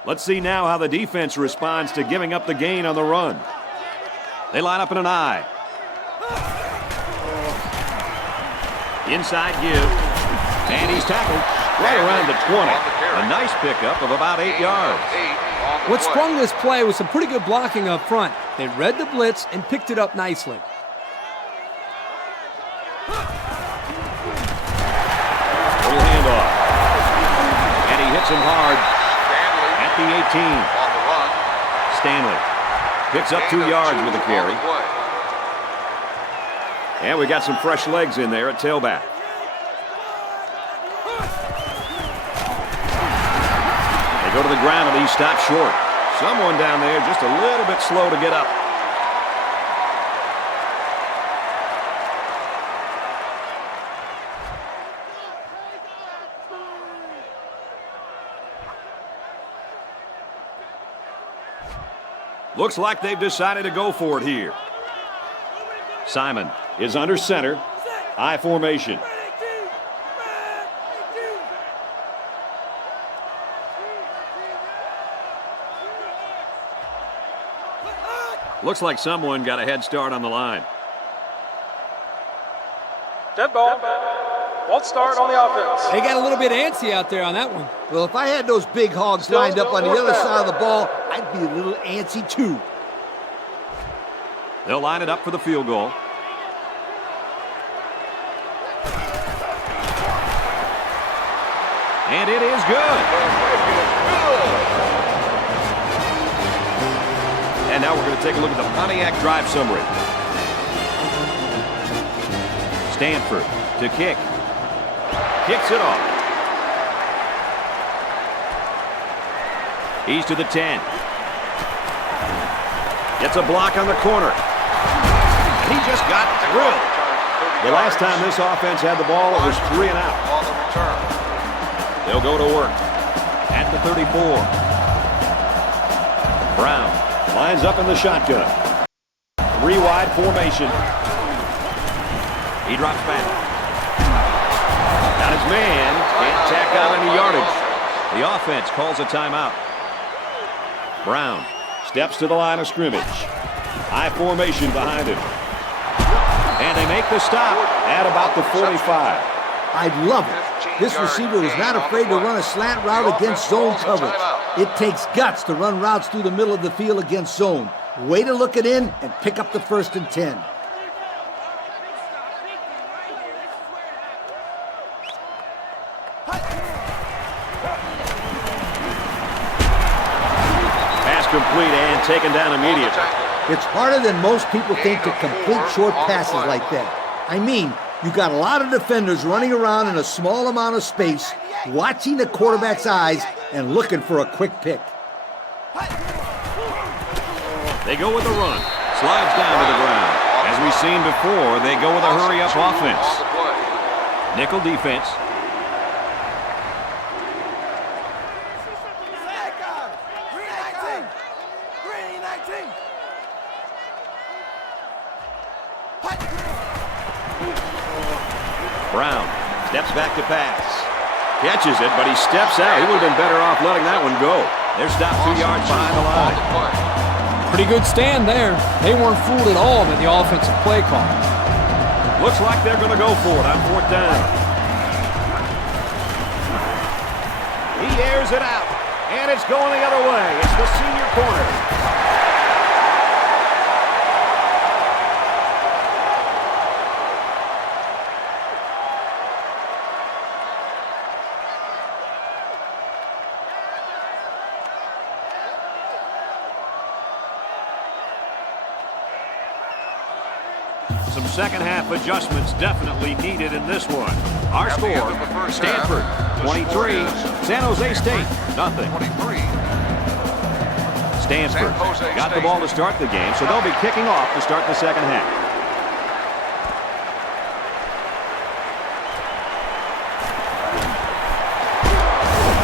Let's see now how the defense responds to giving up the gain on the run. They line up in an I. Inside give. And he's tackled right around the 20. A nice pickup of about 8 yards. What sprung this play was some pretty good blocking up front. They read the blitz and picked it up nicely. Little handoff. And he hits him hard. The 18. Stanley picks up 2 yards with the carry. And we got some fresh legs in there at tailback. They go to the ground and he stops short. Someone down there just a little bit slow to get up. Looks like they've decided to go for it here. Simon is under center. I formation. Looks like someone got a head start on the line. Dead ball. False start on the offense. They got a little bit antsy out there on that one. Well, if I had those big hogs lined up on the other side of the ball, I'd be a little antsy too. They'll line it up for the field goal. And it is good. And now we're going to take a look at the Pontiac drive summary. Stanford to kick. Kicks it off. He's to the 10. Gets a block on the corner. And he just got drilled. The last time this offense had the ball, it was 3 and out. On the return. They'll go to work at the 34. Brown lines up in the shotgun. 3 wide formation. He drops back. Got his man. Can't tack on any yardage. The offense calls a timeout. Brown steps to the line of scrimmage. High formation behind him. And they make the stop at about the 45. I love it. This receiver was not afraid to run a slant route against zone coverage. It takes guts to run routes through the middle of the field against zone. Way to look it in and pick up the 1st and 10. Pass complete and taken down immediately. It's harder than most people think to complete short passes like that. I mean, you got a lot of defenders running around in a small amount of space, watching the quarterback's eyes and looking for a quick pick. They go with the run. Slides down to the ground. As we've seen before, they go with a hurry-up offense. Nickel defense. Brown steps back to pass. Catches it, but he steps out. He would have been better off letting that one go. They're stopped 2 yards behind the line. Pretty good stand there. They weren't fooled at all by the offensive play call. Looks like they're going to go for it on 4th down. He airs it out, and it's going the other way. It's the senior corner. Some second-half adjustments definitely needed in this one. Our score, Stanford, 23, San Jose State, nothing. Stanford got the ball to start the game, so they'll be kicking off to start the second half.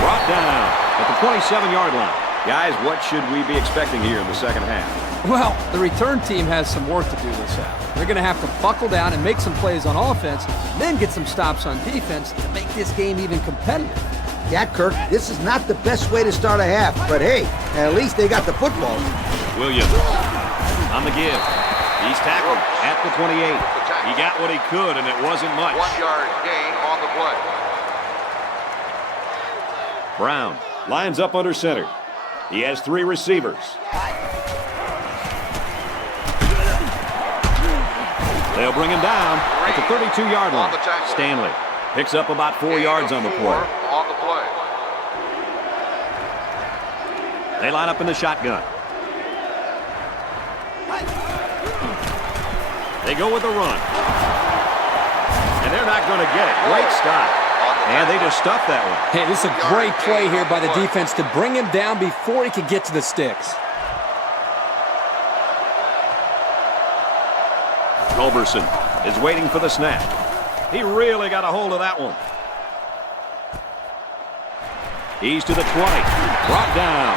Brought down at the 27-yard line. Guys, what should we be expecting here in the second half? Well, the return team has some work to do this half. They're going to have to buckle down and make some plays on offense, then get some stops on defense to make this game even competitive. Yeah, Kirk, this is not the best way to start a half, but hey, at least they got the football. Williams on the give. He's tackled at the 28. He got what he could, and it wasn't much. 1-yard gain on the play. Brown lines up under center. He has 3 receivers. They'll bring him down at the 32-yard line. Stanley picks up about 4 yards on the play. They line up in the shotgun. They go with the run. And they're not going to get it. Great stop. And they just stuffed that one. Hey, this is a great play here by the defense to bring him down before he could get to the sticks. Culberson is waiting for the snap. He really got a hold of that one. He's to the 20. Brought down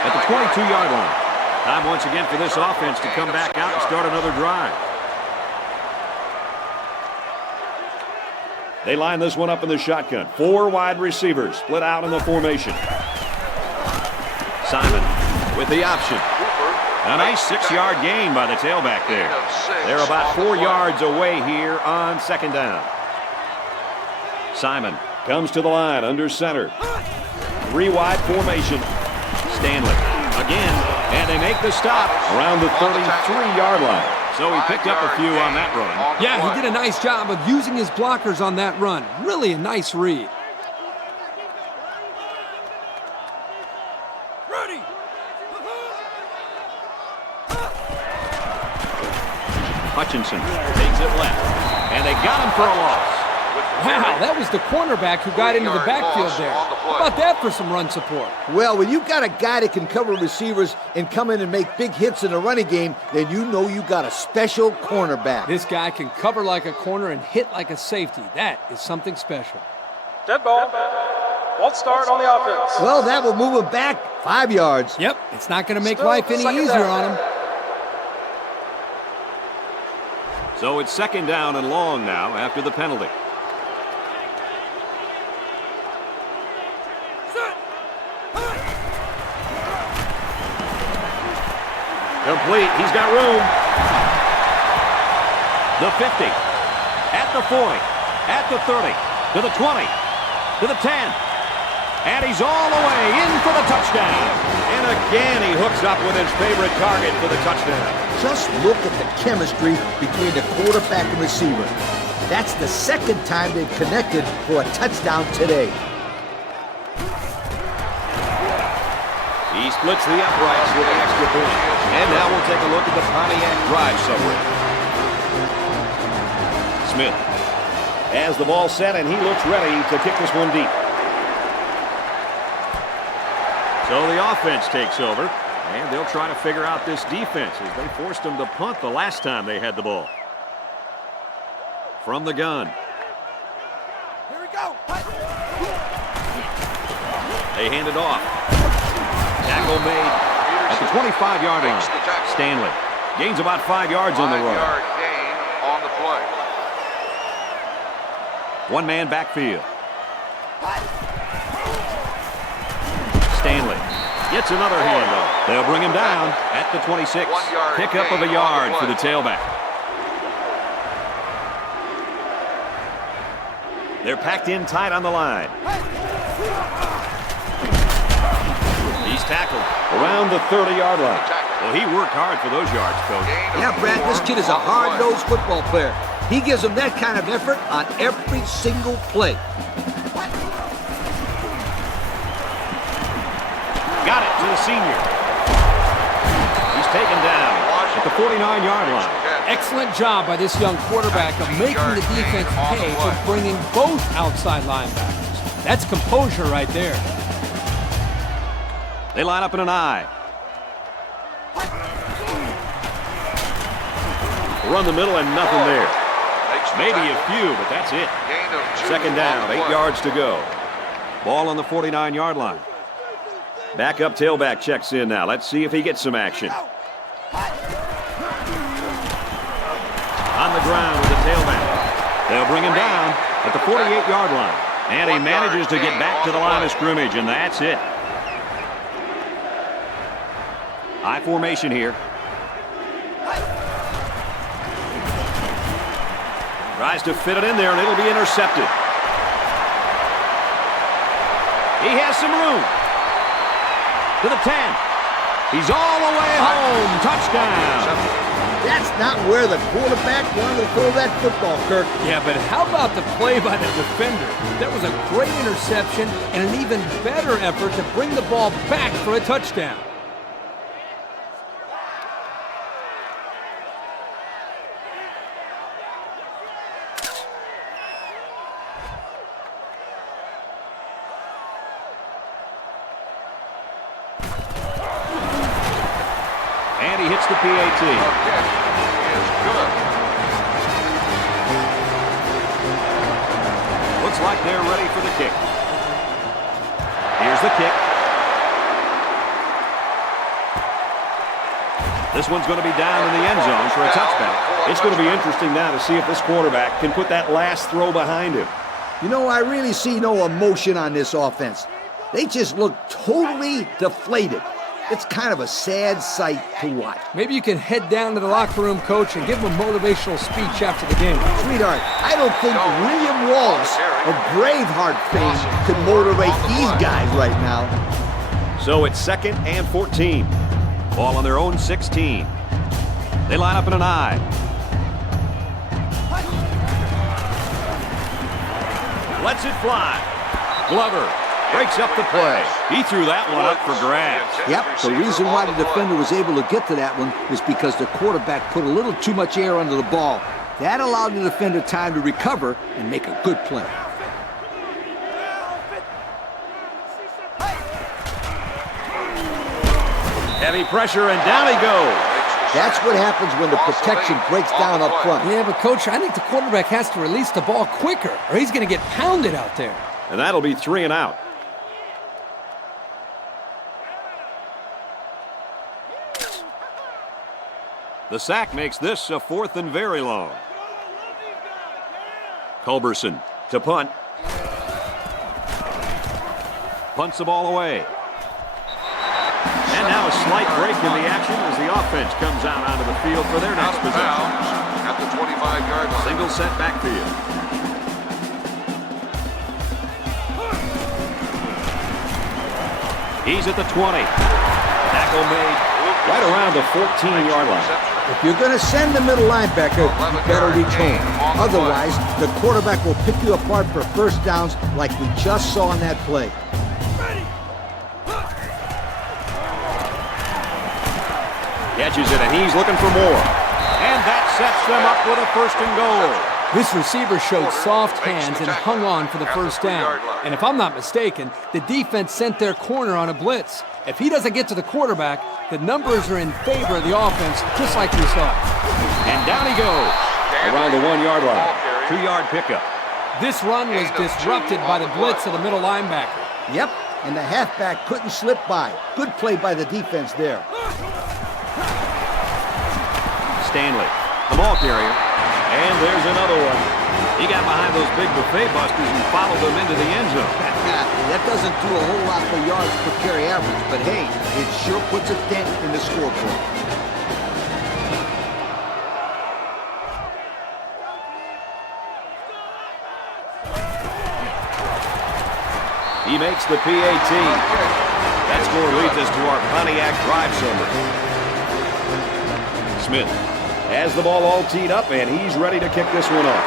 at the 22-yard line. Time once again for this offense to come back out and start another drive. They line this one up in the shotgun. 4 wide receivers split out in the formation. Simon with the option. A nice 6-yard gain by the tailback there. They're about 4 yards away here on second down. Simon comes to the line under center. 3 wide formation. Stanley again, and they make the stop around the 33-yard line. So he picked up a few on that run. Yeah, he did a nice job of using his blockers on that run. Really a nice read. Ready. Hutchinson takes it left, and they got him for a loss. Wow, that was the cornerback who got into the backfield there. How about that for some run support? Well, when you've got a guy that can cover receivers and come in and make big hits in the running game, then you know you got a special cornerback. This guy can cover like a corner and hit like a safety. That is something special. Dead ball. Won't start on the offense. Well, that will move him back 5 yards. Yep, it's not going to make Still life any second easier down. on him. So it's second down and long now after the penalty. Complete. He's got room. The 50. At the 40. At the 30. To the 20. To the 10. And he's all the way in for the touchdown. And again, he hooks up with his favorite target for the touchdown. Just look at the chemistry between the quarterback and receiver. That's the second time they've connected for a touchdown today. He splits the uprights with the extra point. And now we'll take a look at the Pontiac drive summary. Smith has the ball set, and he looks ready to kick this one deep. So the offense takes over, and they'll try to figure out this defense as they forced them to punt the last time they had the ball. From the gun. Here we go. They hand it off. Tackle made at the 25-yard line. Stanley gains about 5 yards on the run. 5-yard gain on the play. One-man backfield. Stanley gets another handoff. They'll bring him down at the 26. Pickup of a yard for the tailback. They're packed in tight on the line. He's tackled around the 30-yard line. Well, he worked hard for those yards, Coach. Yeah, Brad, this kid is a hard-nosed football player. He gives them that kind of effort on every single play. Got it to the senior. He's taken down at the 49-yard line. Excellent job by this young quarterback of making the defense pay for bringing both outside linebackers. That's composure right there. They line up in an I. Run the middle and nothing there. Maybe a few, but that's it. Second down, 8 yards to go. Ball on the 49-yard line. Backup tailback checks in now. Let's see if he gets some action. On the ground with the tailback. They'll bring him down at the 48-yard line. And he manages to get back to the line of scrimmage, and that's it. I formation here. Tries to fit it in there, and it'll be intercepted. He has some room. To the 10. He's all the way home. Touchdown. That's not where the quarterback wanted to throw that football, Kirk. Yeah, but how about the play by the defender? That was a great interception and an even better effort to bring the ball back for a touchdown. And he hits the PAT. Looks like they're ready for the kick. Here's the kick. This one's going to be down in the end zone for a touchdown. It's going to be interesting now to see if this quarterback can put that last throw behind him. You know, I really see no emotion on this offense. They just look totally deflated. It's kind of a sad sight to watch. Maybe you can head down to the locker room, coach, and give him a motivational speech after the game. Sweetheart, I don't think William Walsh of Braveheart fame could motivate these guys right now. So it's 2nd and 14. Ball on their own 16. They line up in an I. Lets it fly. Glover breaks up the play. He threw that one up for grabs. Yep, the reason why the defender was able to get to that one is because the quarterback put a little too much air under the ball. That allowed the defender time to recover and make a good play. Heavy pressure, and down he goes. That's what happens when the protection breaks down up front. Yeah, but, Coach, I think the quarterback has to release the ball quicker, or he's going to get pounded out there. And that'll be 3 and out. The sack makes this a 4th and very long. Culberson to punt. Punts the ball away. And now a slight break in the action as the offense comes out onto the field for their next possession. At the 25-yard line. Single set backfield. He's at the 20. Tackle made right around the 14-yard line. If you're going to send the middle linebacker, you better reach home. Otherwise, the quarterback will pick you apart for first downs like we just saw in that play. Catches it, and he's looking for more. And that sets them up with a 1st and goal. This receiver showed soft hands and hung on for the first down. And if I'm not mistaken, the defense sent their corner on a blitz. If he doesn't get to the quarterback, the numbers are in favor of the offense, just like we saw. And down he goes. Around the 1-yard line. 2-yard pickup. This run was disrupted by the blitz of the middle linebacker. Yep, and the halfback couldn't slip by. Good play by the defense there. Stanley, the ball carrier. And there's another one. He got behind those big buffet busters and followed them into the end zone. That doesn't do a whole lot for yards per carry average, but hey, it sure puts a dent in the scoreboard. He makes the PAT. That score leads us to our Pontiac drive summary. Smith has the ball all teed up, and he's ready to kick this one off.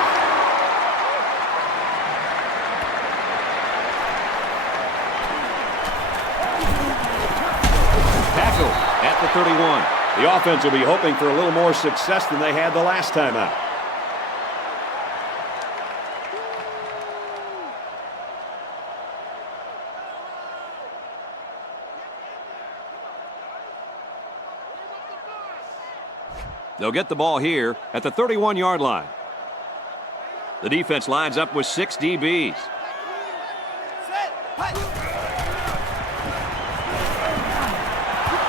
Tackle at the 31. The offense will be hoping for a little more success than they had the last time out. They'll get the ball here at the 31-yard line. The defense lines up with 6 DBs.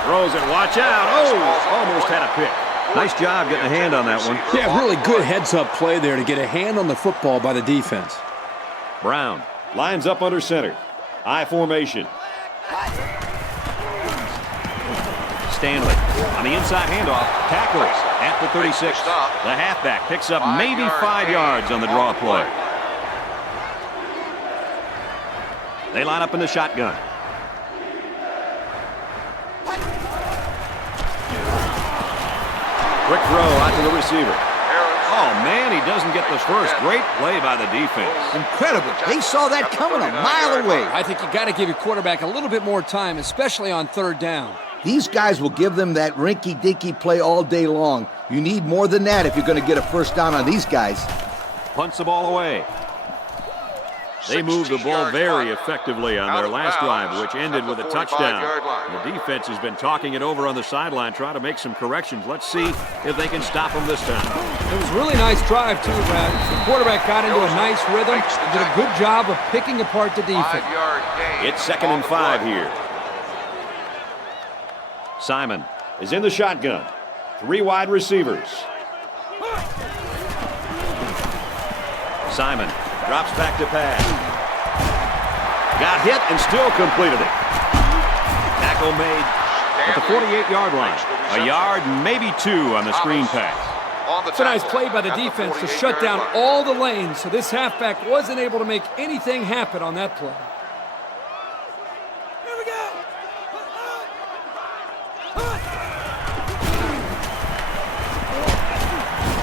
Throws it, watch out. Oh, almost had a pick. Nice job getting a hand on that one. Yeah, really good heads-up play there to get a hand on the football by the defense. Brown lines up under center. I formation. Stanley on the inside handoff. Tackles at the 36. The halfback picks up maybe 5 yards on the draw play. They line up in the shotgun. Quick throw out to the receiver. Oh, man, he doesn't get the first. Great play by the defense. Incredible. They saw that coming a mile away. I think you got to give your quarterback a little bit more time, especially on 3rd down. These guys will give them that rinky-dinky play all day long. You need more than that if you're going to get a first down on these guys. Punts the ball away. They moved the ball very effectively on their last drive, which ended with a touchdown. The defense has been talking it over on the sideline, trying to make some corrections. Let's see if they can stop them this time. It was a really nice drive, too, Brad. The quarterback got into a nice rhythm and did a good job of picking apart the defense. It's 2nd and 5 here. Simon is in the shotgun. 3 wide receivers. Simon drops back to pass. Got hit and still completed it. Tackle made at the 48-yard line. A yard, maybe 2 on the screen pass. It's a nice play by the defense to shut down all the lanes, so this halfback wasn't able to make anything happen on that play. Here we go.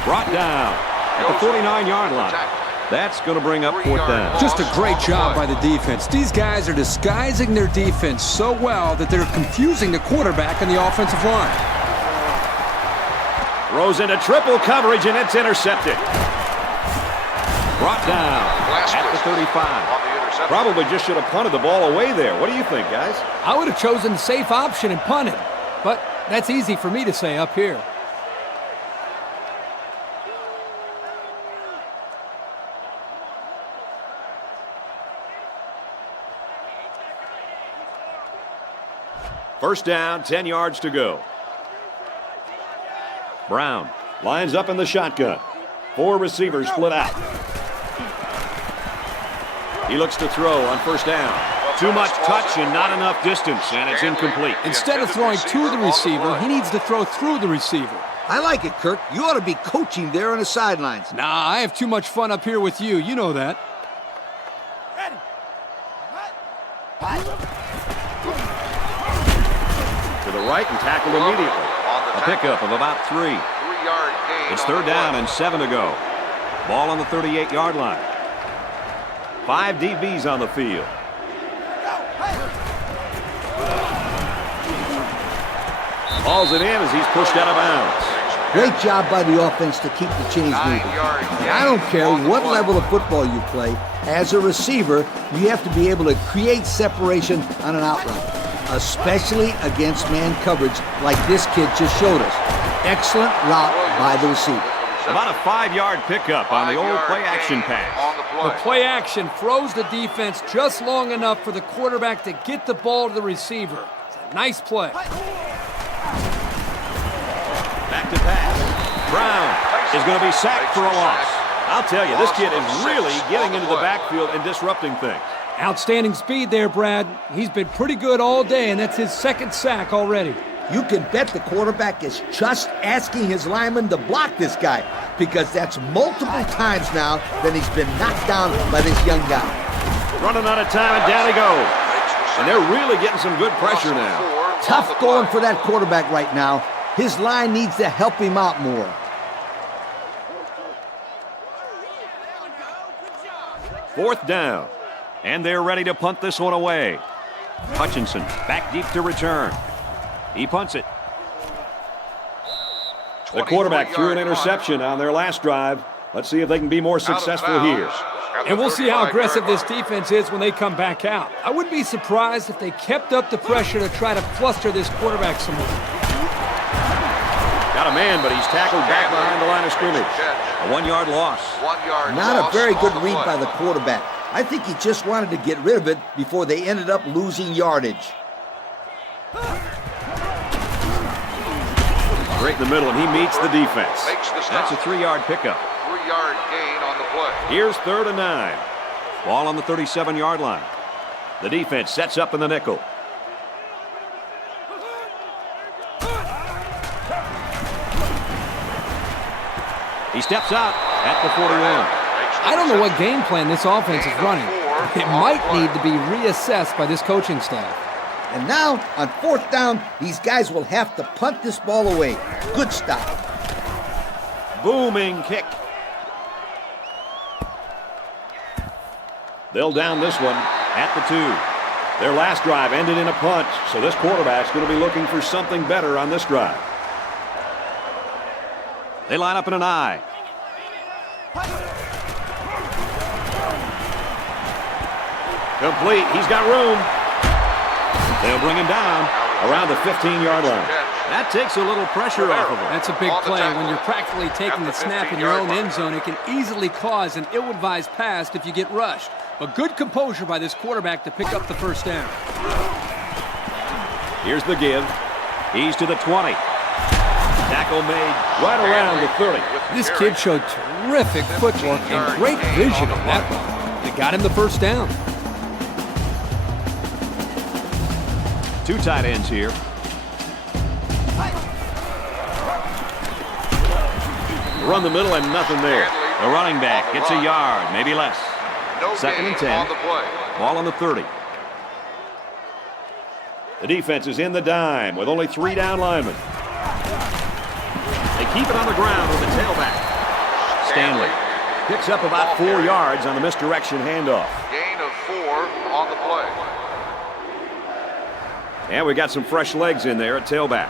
Brought down at the 49-yard line. That's going to bring up 4th down. Just a great job by the defense. These guys are disguising their defense so well that they're confusing the quarterback and the offensive line. Throws into triple coverage, and it's intercepted. Brought down at the 35. Probably just should have punted the ball away there. What do you think, guys? I would have chosen the safe option and punted, but that's easy for me to say up here. First down, 10 yards to go. Brown lines up in the shotgun. 4 receivers split out. He looks to throw on first down. Too much touch and not enough distance, and it's incomplete. Instead of throwing to the receiver, he needs to throw through the receiver. I like it, Kirk. You ought to be coaching there on the sidelines. Nah, I have too much fun up here with you. You know that. Ready. to the right and tackled immediately. A pickup of about 3. 3-yard gain. It's third down and 7 to go. Ball on the 38-yard line. 5 DBs on the field. Hauls it in as he's pushed out of bounds. Great job by the offense to keep the chains moving. And I don't care what level of football you play, as a receiver, you have to be able to create separation on an out route, especially against man coverage like this kid just showed us. Excellent route by the receiver. About a 5-yard pickup on the old play-action pass. The play action froze the defense just long enough for the quarterback to get the ball to the receiver. It's a nice play. Back to pass. Brown is going to be sacked for a loss. I'll tell you, this kid is really getting into the backfield and disrupting things. Outstanding speed there, Brad. He's been pretty good all day, and that's his second sack already. You can bet the quarterback is just asking his lineman to block this guy, because that's multiple times now that he's been knocked down by this young guy. Running out of time, and down he goes. And they're really getting some good pressure now. Tough going for that quarterback right now. His line needs to help him out more. Fourth down. And they're ready to punt this one away. Hutchinson back deep to return. He punts it. The quarterback threw an interception on their last drive. Let's see if they can be more successful here. And we'll see how aggressive this defense is when they come back out. I wouldn't be surprised if they kept up the pressure to try to fluster this quarterback some more. Got a man, but he's tackled back behind the line of scrimmage. A 1-yard loss. Not a very good read by the quarterback. I think he just wanted to get rid of it before they ended up losing yardage. Right in the middle, and he meets the defense. That's a 3-yard pickup. 3-yard gain on the play. Here's 3rd and 9. Ball on the 37-yard line. The defense sets up in the nickel. He steps out at the 41. I don't know what game plan this offense is running. It might need to be reassessed by this coaching staff. And now, on 4th down, these guys will have to punt this ball away. Good stop. Booming kick. They'll down this one at the 2. Their last drive ended in a punt, so this quarterback's going to be looking for something better on this drive. They line up in an I. Complete. He's got room. They'll bring him down around the 15-yard line. That takes a little pressure off of him. That's a big play. When you're practically taking the snap in your own end zone, it can easily cause an ill-advised pass if you get rushed. But good composure by this quarterback to pick up the first down. Here's the give. He's to the 20. Tackle made right around the 30. This kid showed terrific footwork and great vision on that one. They got him the first down. 2 tight ends here. Run the middle and nothing there. The running back gets a yard, maybe less. 2nd and 10. Ball on the 30. The defense is in the dime with only 3 down linemen. They keep it on the ground with the tailback. Stanley picks up about 4 yards on the misdirection handoff. Gain of 4 on the play. And we got some fresh legs in there at tailback.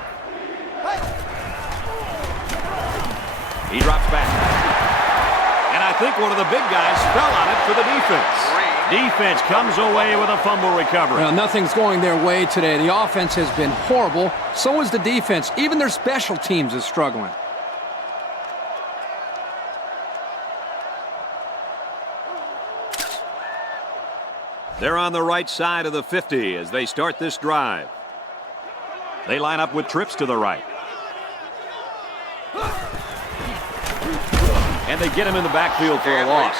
He drops back. And I think one of the big guys fell on it for the defense. Defense comes away with a fumble recovery. Well, nothing's going their way today. The offense has been horrible. So is the defense. Even their special teams is struggling. They're on the right side of the 50 as they start this drive. They line up with trips to the right. And they get him in the backfield for a loss.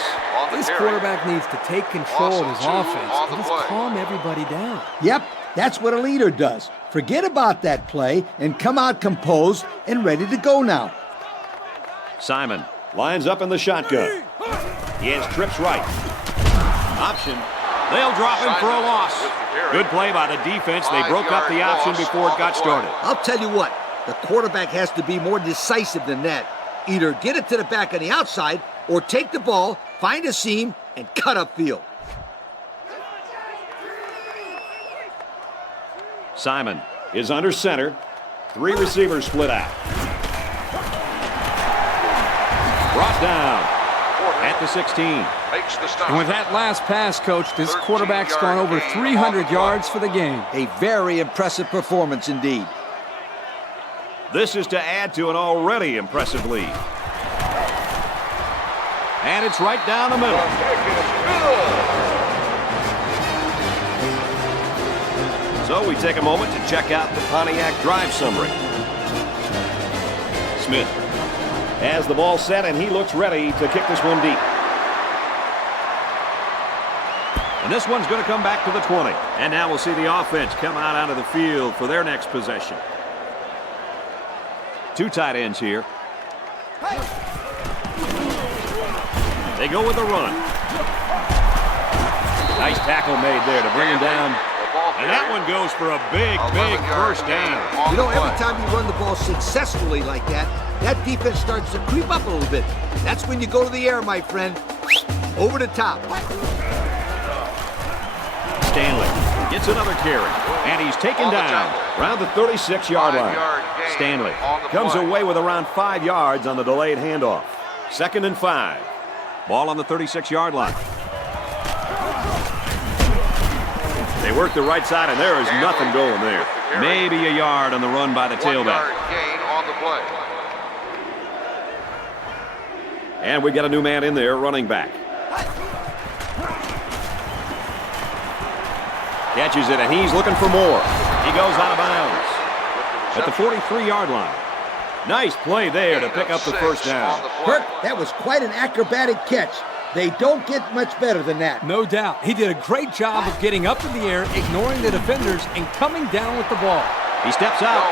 This quarterback needs to take control of his offense and just calm everybody down. Yep, that's what a leader does. Forget about that play and come out composed and ready to go now. Simon lines up in the shotgun. He has trips right. Option. They'll drop him for a loss. Good play by the defense. They broke up the option before it got started. I'll tell you what, the quarterback has to be more decisive than that. Either get it to the back on the outside or take the ball, find a seam, and cut upfield. Simon is under center. 3 receivers split out. Brought down at the 16. And with that last pass, Coach, this quarterback's gone over 300 yards for the game. A very impressive performance indeed. This is to add to an already impressive lead. And it's right down the middle. So we take a moment to check out the Pontiac drive summary. Smith has the ball set, and he looks ready to kick this one deep. And this one's going to come back to the 20. And now we'll see the offense come out onto the field for their next possession. 2 tight ends here. They go with the run. Nice tackle made there to bring him down. And that one goes for a big first down. You know, every time you run the ball successfully like that, that defense starts to creep up a little bit. That's when you go to the air, my friend. Over the top. Stanley gets another carry, and he's taken down around the 36-yard line. Stanley comes away with around 5 yards on the delayed handoff. 2nd and 5. Ball on the 36-yard line. They work the right side, and there is nothing going there. Maybe a yard on the run by the tailback. And we got a new man in there, running back. Catches it, and he's looking for more. He goes out of bounds at the 43-yard line. Nice play there to pick up the first down. Kirk, that was quite an acrobatic catch. They don't get much better than that. No doubt. He did a great job of getting up in the air, ignoring the defenders, and coming down with the ball. He steps out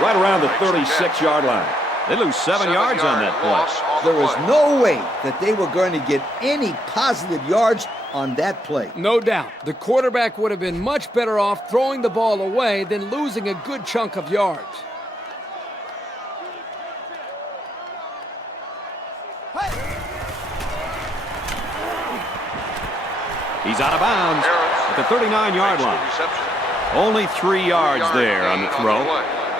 right around the 36-yard line. They lose 7 yards on that play. There was no way that they were going to get any positive yards on that play. No doubt. The quarterback would have been much better off throwing the ball away than losing a good chunk of yards. He's out of bounds at the 39-yard line. Only 3 yards there on the throw.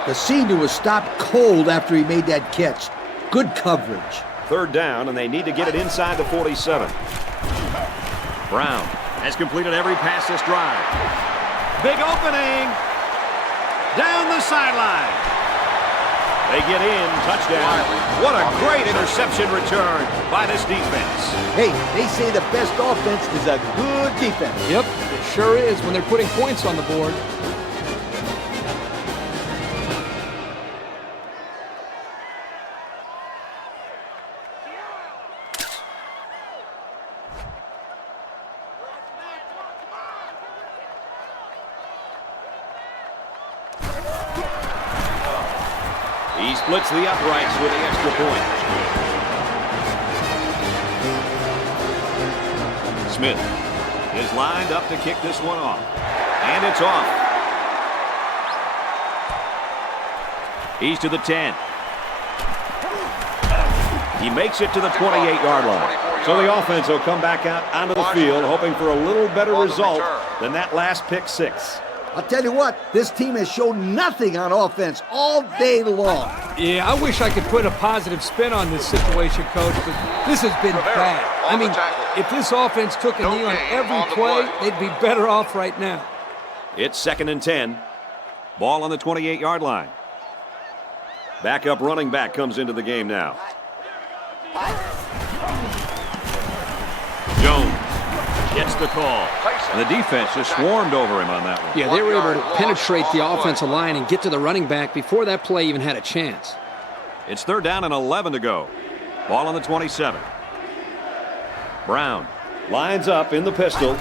The senior was stopped cold after he made that catch. Good coverage. 3rd down, and they need to get it inside the 47. Brown has completed every pass this drive. Big opening. Down the sideline. They get in, touchdown. What a great interception return by this defense. Hey, they say the best offense is a good defense. Yep, it sure is when they're putting points on the board. He splits the uprights with the extra point. Smith is lined up to kick this one off. And it's off. He's to the 10. He makes it to the 28-yard line. So the offense will come back out onto the field hoping for a little better result than that last pick 6. I'll tell you what, this team has shown nothing on offense all day long. Yeah, I wish I could put a positive spin on this situation, Coach, but this has been bad. I mean, if this offense took a knee on every play, they'd be better off right now. It's 2nd and 10. Ball on the 28-yard line. Backup running back comes into the game now. Jones gets the call. And the defense just swarmed over him on that one. Yeah, they were able to penetrate the offensive line and get to the running back before that play even had a chance. It's 3rd down and 11 to go. Ball on the 27. Brown lines up in the pistol.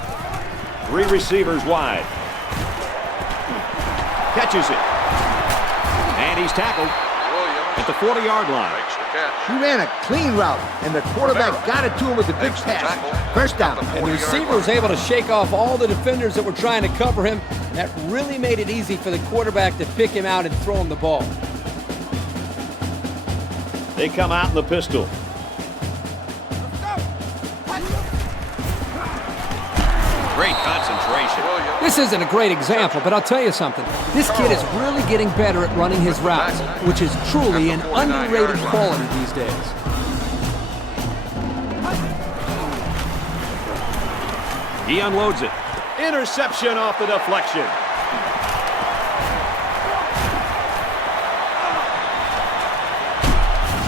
3 receivers wide. Catches it. And he's tackled at the 40-yard line. Makes the catch. He ran a clean route, and the quarterback got it to him with a good Makes the pass. tackle. First down. And the receiver was able to shake off all the defenders that were trying to cover him. And that really made it easy for the quarterback to pick him out and throw him the ball. They come out in the pistol. Great concentration. This isn't a great example, but I'll tell you something. This kid is really getting better at running his routes, which is truly an underrated quality these days. He unloads it. Interception off the deflection.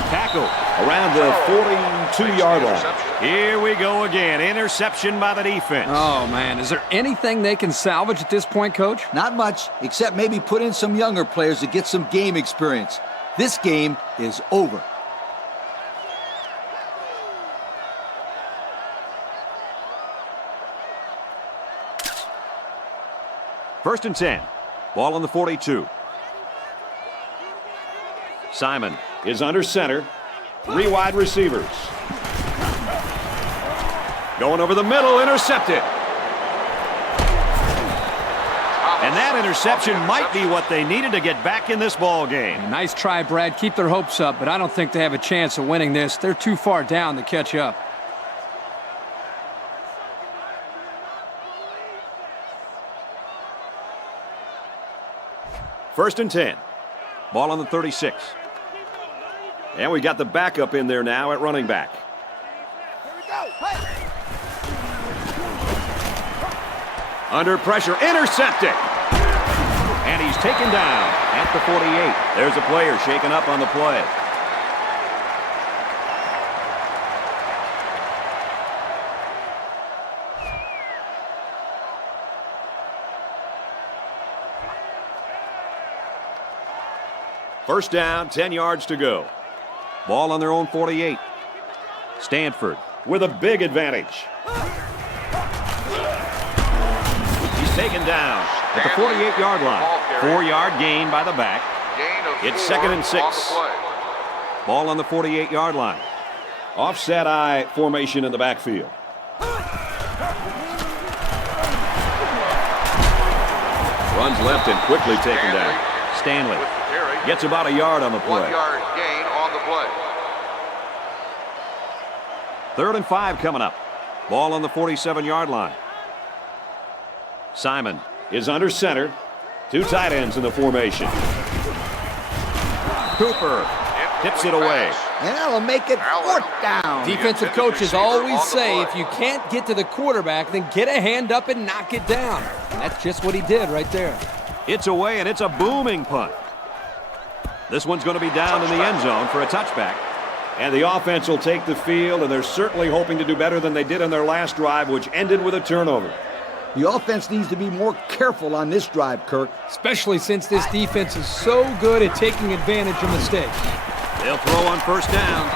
Tackle around the 42-yard line. Here we go again. Interception by the defense. Oh, man. Is there anything they can salvage at this point, Coach? Not much, except maybe put in some younger players to get some game experience. This game is over. First and 10. Ball on the 42. Simon is under center. 3 wide receivers. Going over the middle, intercepted. And that interception might be what they needed to get back in this ball game. Nice try, Brad. Keep their hopes up, but I don't think they have a chance of winning this. They're too far down to catch up. First and 10. Ball on the 36. And we got the backup in there now at running back. Here we go. Hey. Under pressure, intercepted. And he's taken down at the 48. There's a player shaken up on the play. First down, 10 yards to go. Ball on their own 48. Stanford with a big advantage. He's taken down at the 48-yard line. 4-yard gain by the back. It's 2nd and 6. Ball on the 48-yard line. Offset I formation in the backfield. Runs left and quickly taken down. Stanley gets about a yard on the play. 1 yard gain on the play. 3rd and 5 coming up. Ball on the 47-yard line. Simon is under center. 2 tight ends in the formation. Cooper tips it away. And that'll make it 4th down. Defensive coaches always say if you can't get to the quarterback, then get a hand up and knock it down. And that's just what he did right there. It's away, and it's a booming punt. This one's going to be down in the end zone for a touchback. And the offense will take the field, and they're certainly hoping to do better than they did in their last drive, which ended with a turnover. The offense needs to be more careful on this drive, Kirk. Especially since this defense is so good at taking advantage of mistakes. They'll throw on first down.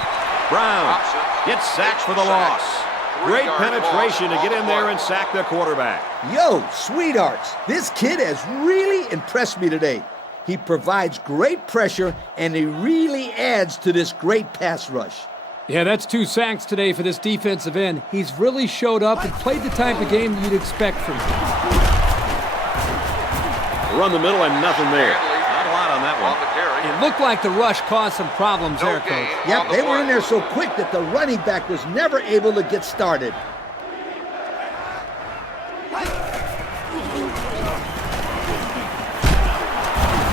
Brown gets sacked for the loss. Great penetration to get in there and sack the quarterback. Yo, sweethearts, this kid has really impressed me today. He provides great pressure, and he really adds to this great pass rush. Yeah, that's 2 sacks today for this defensive end. He's really showed up and played the type of game you'd expect from him. Run the middle and nothing there. Not a lot on that one. It looked like the rush caused some problems there, Coach. Yep, they were in there so quick that the running back was never able to get started.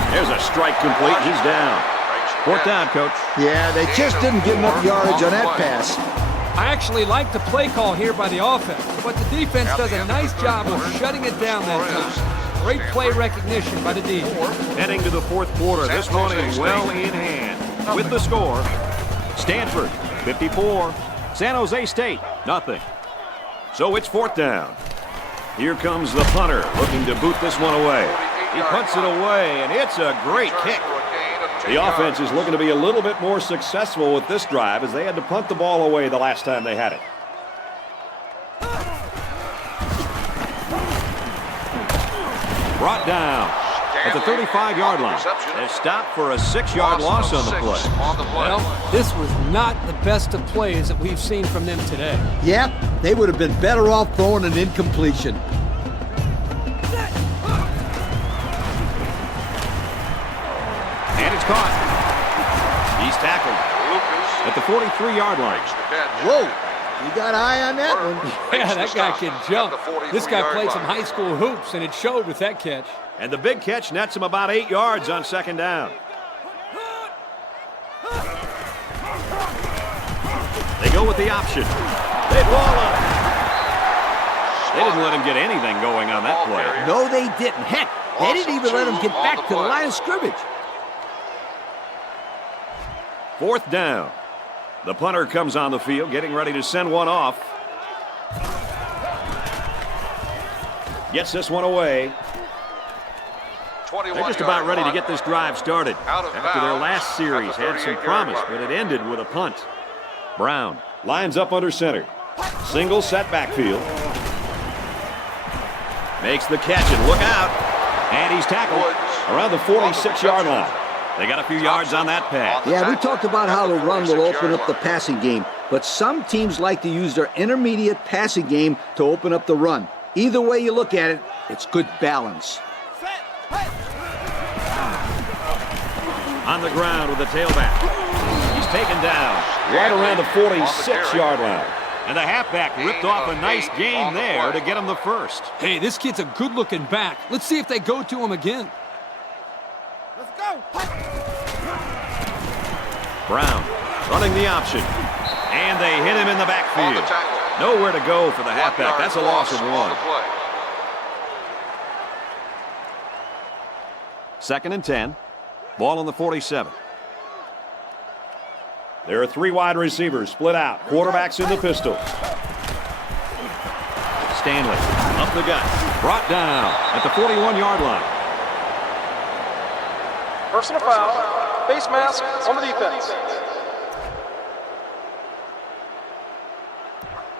There's a strike complete. He's down. 4th down, Coach. Yeah, they just didn't get enough yardage on that pass. I actually like the play call here by the offense, but the defense does a nice job of shutting it down that time. Great play recognition by the defense. Heading to the 4th quarter. This one is well in hand. With the score, Stanford 54, San Jose State nothing. So it's 4th down. Here comes the punter looking to boot this one away. He punts it away, and it's a great kick. The offense is looking to be a little bit more successful with this drive as they had to punt the ball away the last time they had it. Brought down at the 35-yard line. They stopped for a 6-yard loss on the play. Well, this was not the best of plays that we've seen from them today. Yep, they would have been better off throwing an incompletion. And it's caught. He's tackled at the 43-yard line. Whoa, you got an eye on that one. Yeah, that guy can jump. This guy played some high school hoops, and it showed with that catch. And the big catch nets him about 8 yards on 2nd down. They go with the option. They ball up. They didn't let him get anything going on that play. No, they didn't. Heck, they didn't even let him get back to the line of scrimmage. 4th down. The punter comes on the field, getting ready to send one off. Gets this one away. They're just about ready to get this drive started. After their last series had some promise, but it ended with a punt. Brown lines up under center. Single set backfield. Makes the catch, and look out. And he's tackled around the 46-yard line. They got a few yards on that pass. Yeah, we talked about how the run will open up the passing game, but some teams like to use their intermediate passing game to open up the run. Either way you look at it, it's good balance. On the ground with the tailback. He's taken down right around the 46-yard line. And the halfback ripped off a nice gain there to get him the first. Hey, this kid's a good-looking back. Let's see if they go to him again. Let's go. Brown running the option. And they hit him in the backfield. Nowhere to go for the halfback. That's a loss of 1. 2nd and 10. Ball on the 47. There are 3 wide receivers split out. Quarterbacks in the pistol. Stanley up the gut. Brought down at the 41-yard line. Personal foul. Face mask on the defense.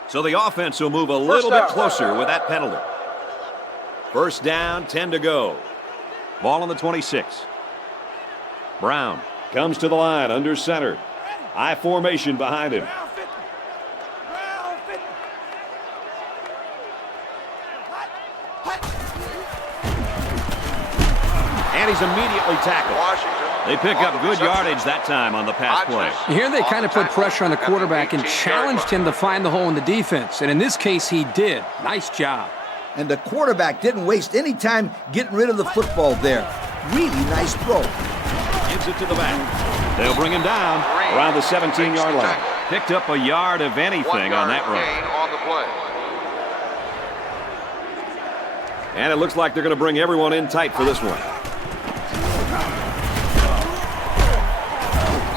So the offense will move a little bit closer with that penalty. 1st down, 10 to go. Ball on the 26. Brown comes to the line under center. I formation behind him. And he's immediately tackled. They pick up good yardage that time on the pass play. Here they kind of put pressure on the quarterback and challenged him to find the hole in the defense. And in this case, he did. Nice job. And the quarterback didn't waste any time getting rid of the football there. Really nice throw. Gives it to the back. They'll bring him down around the 17-yard line. Picked up a yard of anything on that run. And it looks like they're going to bring everyone in tight for this one.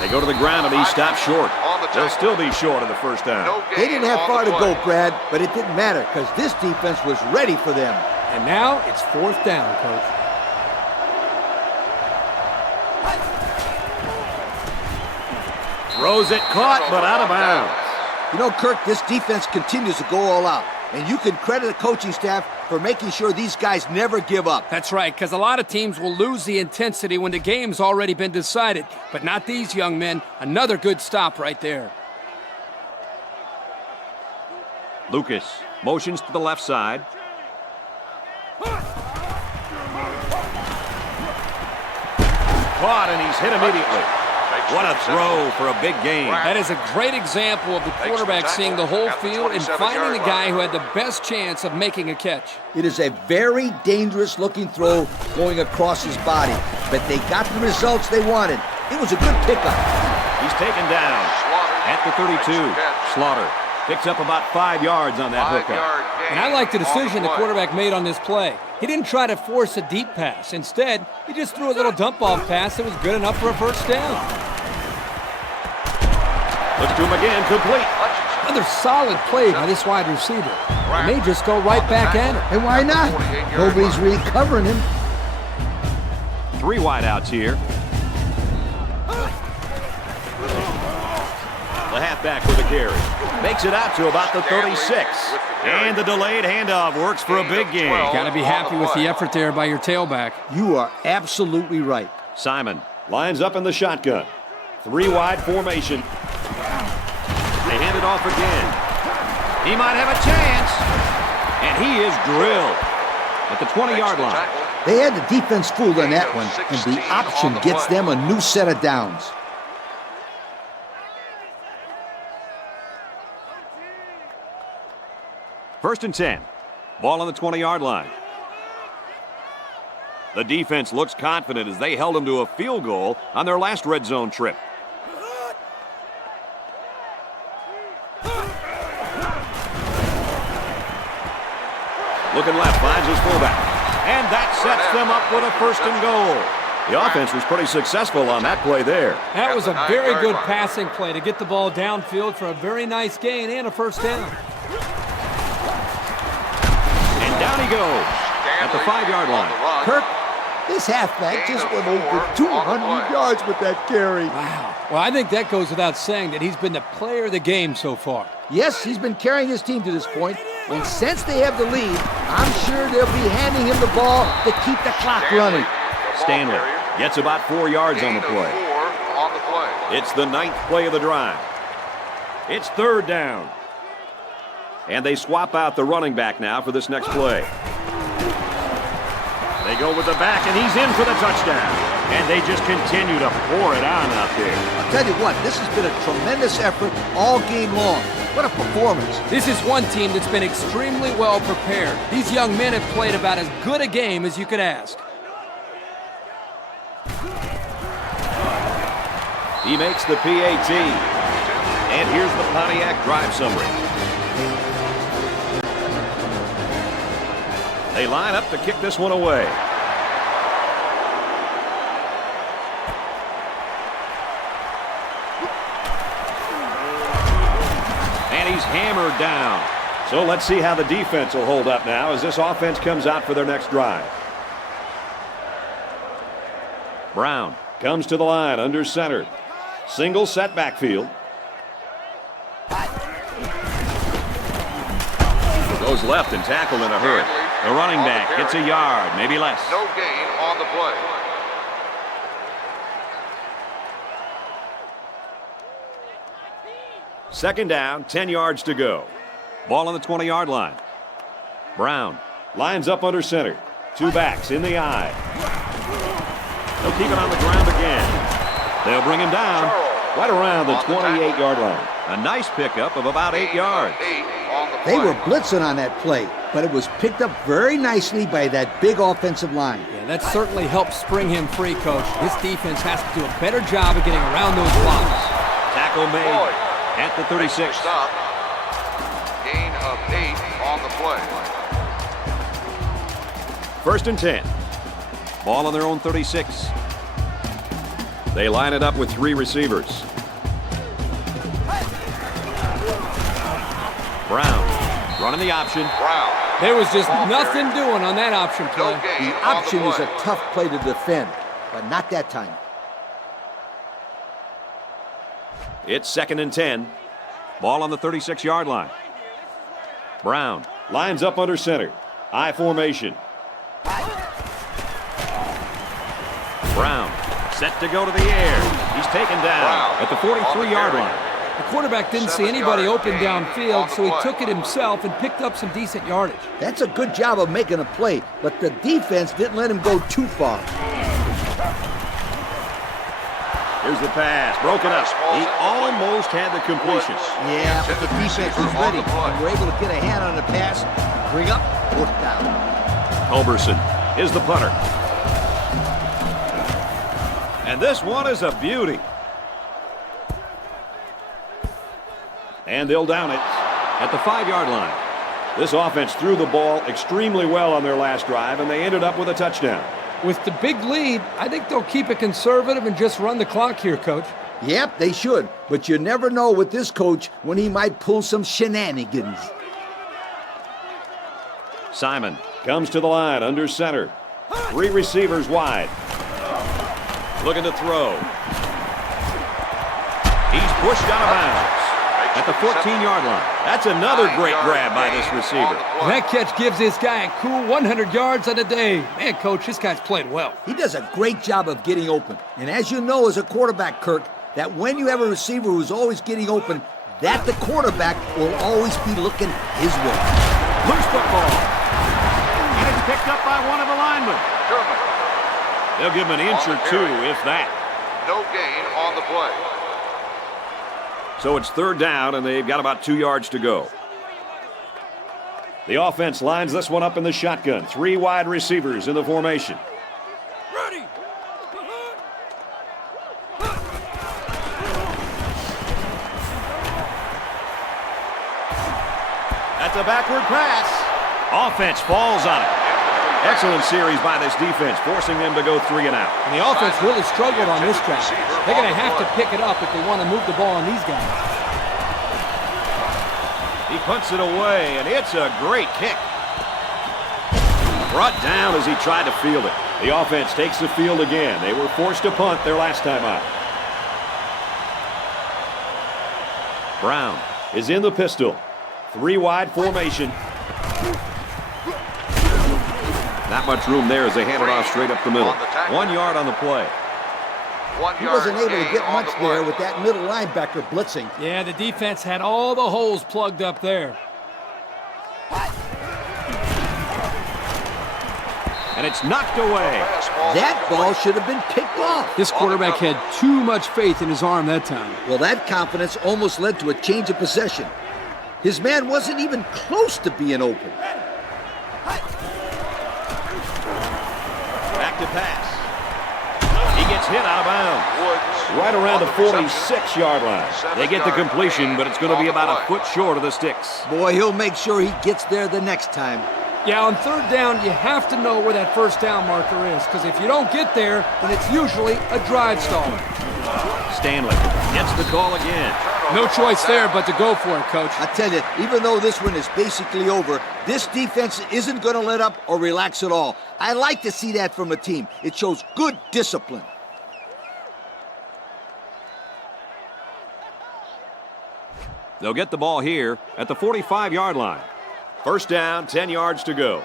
They go to the ground and he stops short. They'll still be short of the 1st down. They didn't have far to go, Brad, but it didn't matter because this defense was ready for them. And now it's 4th down, Coach. Throws it, caught, but out of bounds. You know, Kirk, this defense continues to go all out. And you can credit the coaching staff for making sure these guys never give up. That's right, because a lot of teams will lose the intensity when the game's already been decided. But not these young men. Another good stop right there. Lucas motions to the left side. Caught, and he's hit immediately. What a throw for a big gain. That is a great example of the quarterback seeing the whole field and finding the guy who had the best chance of making a catch. It is a very dangerous-looking throw going across his body, but they got the results they wanted. It was a good pickup. He's taken down at the 32. Slaughter picks up about 5 yards on that hookup. And I like the decision the quarterback made on this play. He didn't try to force a deep pass. Instead, he just threw a little dump-off pass that was good enough for a 1st down. Looks to him again, complete. Another solid play by this wide receiver. He may just go right back at it. And why not? Nobody's really covering him. 3 wideouts here. The halfback with a carry. Makes it out to about the 36. And the delayed handoff works for a big gain. Got to be happy with the effort there by your tailback. You are absolutely right. Simon lines up in the shotgun. 3-wide formation. They hand it off again. He might have a chance. And he is drilled at the 20-yard line. They had the defense fooled on that one, and the option gets them a new set of downs. First and 10. Ball on the 20-yard line. The defense looks confident as they held them to a field goal on their last red zone trip. Looking left, finds his fullback. And that sets them up with a first and goal. The offense was pretty successful on that play there. That was a very good passing play to get the ball downfield for a very nice gain and a first down. And down he goes at the 5-yard line. Kirk, this halfback just went over 200 yards with that carry. Wow. Well, I think that goes without saying that he's been the player of the game so far. Yes, he's been carrying his team to this point, and since they have the lead, I'm sure they'll be handing him the ball to keep the clock running. Stanley gets about 4 yards on the play. It's the 9th play of the drive. It's third down. And they swap out the running back now for this next play. They go with the back, and he's in for the touchdown. And they just continue to pour it on out there. I'll tell you what, this has been a tremendous effort all game long. What a performance. This is one team that's been extremely well prepared. These young men have played about as good a game as you could ask. He makes the PAT. And here's the Pontiac drive summary. They line up to kick this one away. And he's hammered down. So let's see how the defense will hold up now as this offense comes out for their next drive. Brown comes to the line under center. Single set backfield. Goes left and tackled in a hurry. The running back gets a yard, maybe less. No gain on the play. Second down, 10 yards to go. Ball on the 20-yard line. Brown lines up under center. 2 backs in the eye. They'll keep it on the ground again. They'll bring him down right around the 28-yard line. A nice pickup of about 8 yards. They were blitzing on that play, but it was picked up very nicely by that big offensive line. Yeah, that certainly helped spring him free, Coach. This defense has to do a better job of getting around those blocks. Tackle made at the 36. Stop. Gain of 8 on the play. First and 10. Ball on their own 36. They line it up with 3 receivers. Brown running the option. Brown. There was just nothing doing on that option play. The option is a tough play to defend, but not that time. It's second and 10. Ball on the 36-yard line. Brown lines up under center. I formation. Brown set to go to the air. He's taken down at the 43-yard line. The quarterback didn't see anybody open downfield, so he took it himself and picked up some decent yardage. That's a good job of making a play, but the defense didn't let him go too far. Here's the pass, broken up. He almost had the completion. Yeah, but the defense was ready and were able to get a hand on the pass, bring up, fourth down. Culberson is the punter. And this one is a beauty. And they'll down it at the 5-yard line. This offense threw the ball extremely well on their last drive, and they ended up with a touchdown. With the big lead, I think they'll keep it conservative and just run the clock here, Coach. Yep, they should, but you never know with this coach when he might pull some shenanigans. Simon comes to the line under center. 3 receivers wide. Looking to throw. He's pushed out of bounds. at the 14-yard line. That's another great grab by this receiver. That catch gives this guy a cool 100 yards on the day. Man, Coach, this guy's played well. He does a great job of getting open. And as you know as a quarterback, Kirk, that when you have a receiver who's always getting open, that the quarterback will always be looking his way. Loose football. And it's picked up by one of the linemen. Sherman. They'll give him an inch or two, if that. No gain on the play. So it's third down, and they've got about 2 yards to go. The offense lines this one up in the shotgun. 3 wide receivers in the formation. Ready. That's a backward pass. Offense falls on it. Excellent series by this defense, forcing them to go 3 and out. And the offense really struggled on this drive. They're going to have to pick it up if they want to move the ball on these guys. He punts it away, and it's a great kick. Brought down as he tried to field it. The offense takes the field again. They were forced to punt their last time out. Brown is in the pistol. 3 wide formation. Not much room there as they hand it off straight up the middle. 1 yard on the play. He wasn't able to get much there with that middle linebacker blitzing. Yeah, the defense had all the holes plugged up there. And it's knocked away. That ball should have been picked off. This quarterback had too much faith in his arm that time. Well, that confidence almost led to a change of possession. His man wasn't even close to being open. Back to pass. He gets hit out of bounds. Right around the 46-yard line. They get the completion, but it's going to be about a foot short of the sticks. Boy, he'll make sure he gets there the next time. Yeah, on third down, you have to know where that first down marker is, because if you don't get there, then it's usually a drive stall. Stanley gets the call again. No choice there but to go for it, Coach. I tell you, even though this one is basically over, this defense isn't going to let up or relax at all. I like to see that from a team. It shows good discipline. They'll get the ball here at the 45-yard line. First down, 10 yards to go.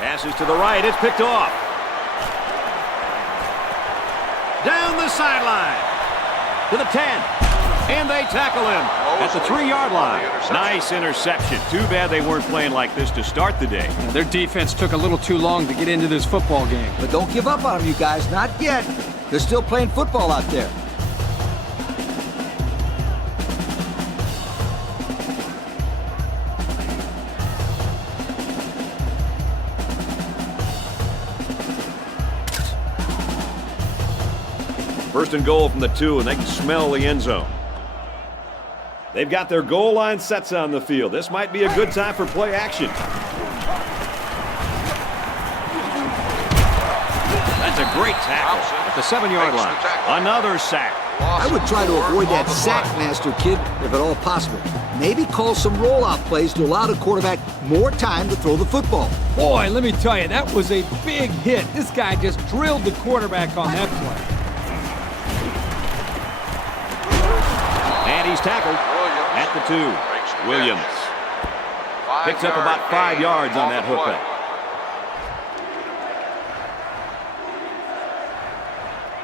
Passes to the right, it's picked off. Down the sideline to the 10, and they tackle him at the 3-yard line. Nice interception. Too bad they weren't playing like this to start the day. Their defense took a little too long to get into this football game. But don't give up on them, you guys. Not yet. They're still playing football out there. First and goal from the 2, and they can smell the end zone. They've got their goal line sets on the field. This might be a good time for play action. That's a great tackle at the 7-yard line. Another sack. I would try to avoid that sack master, kid, if at all possible. Maybe call some rollout plays to allow the quarterback more time to throw the football. Boy, let me tell you, that was a big hit. This guy just drilled the quarterback on that play. And he's tackled at the 2. Williams picks up about 5 yards on that hookup.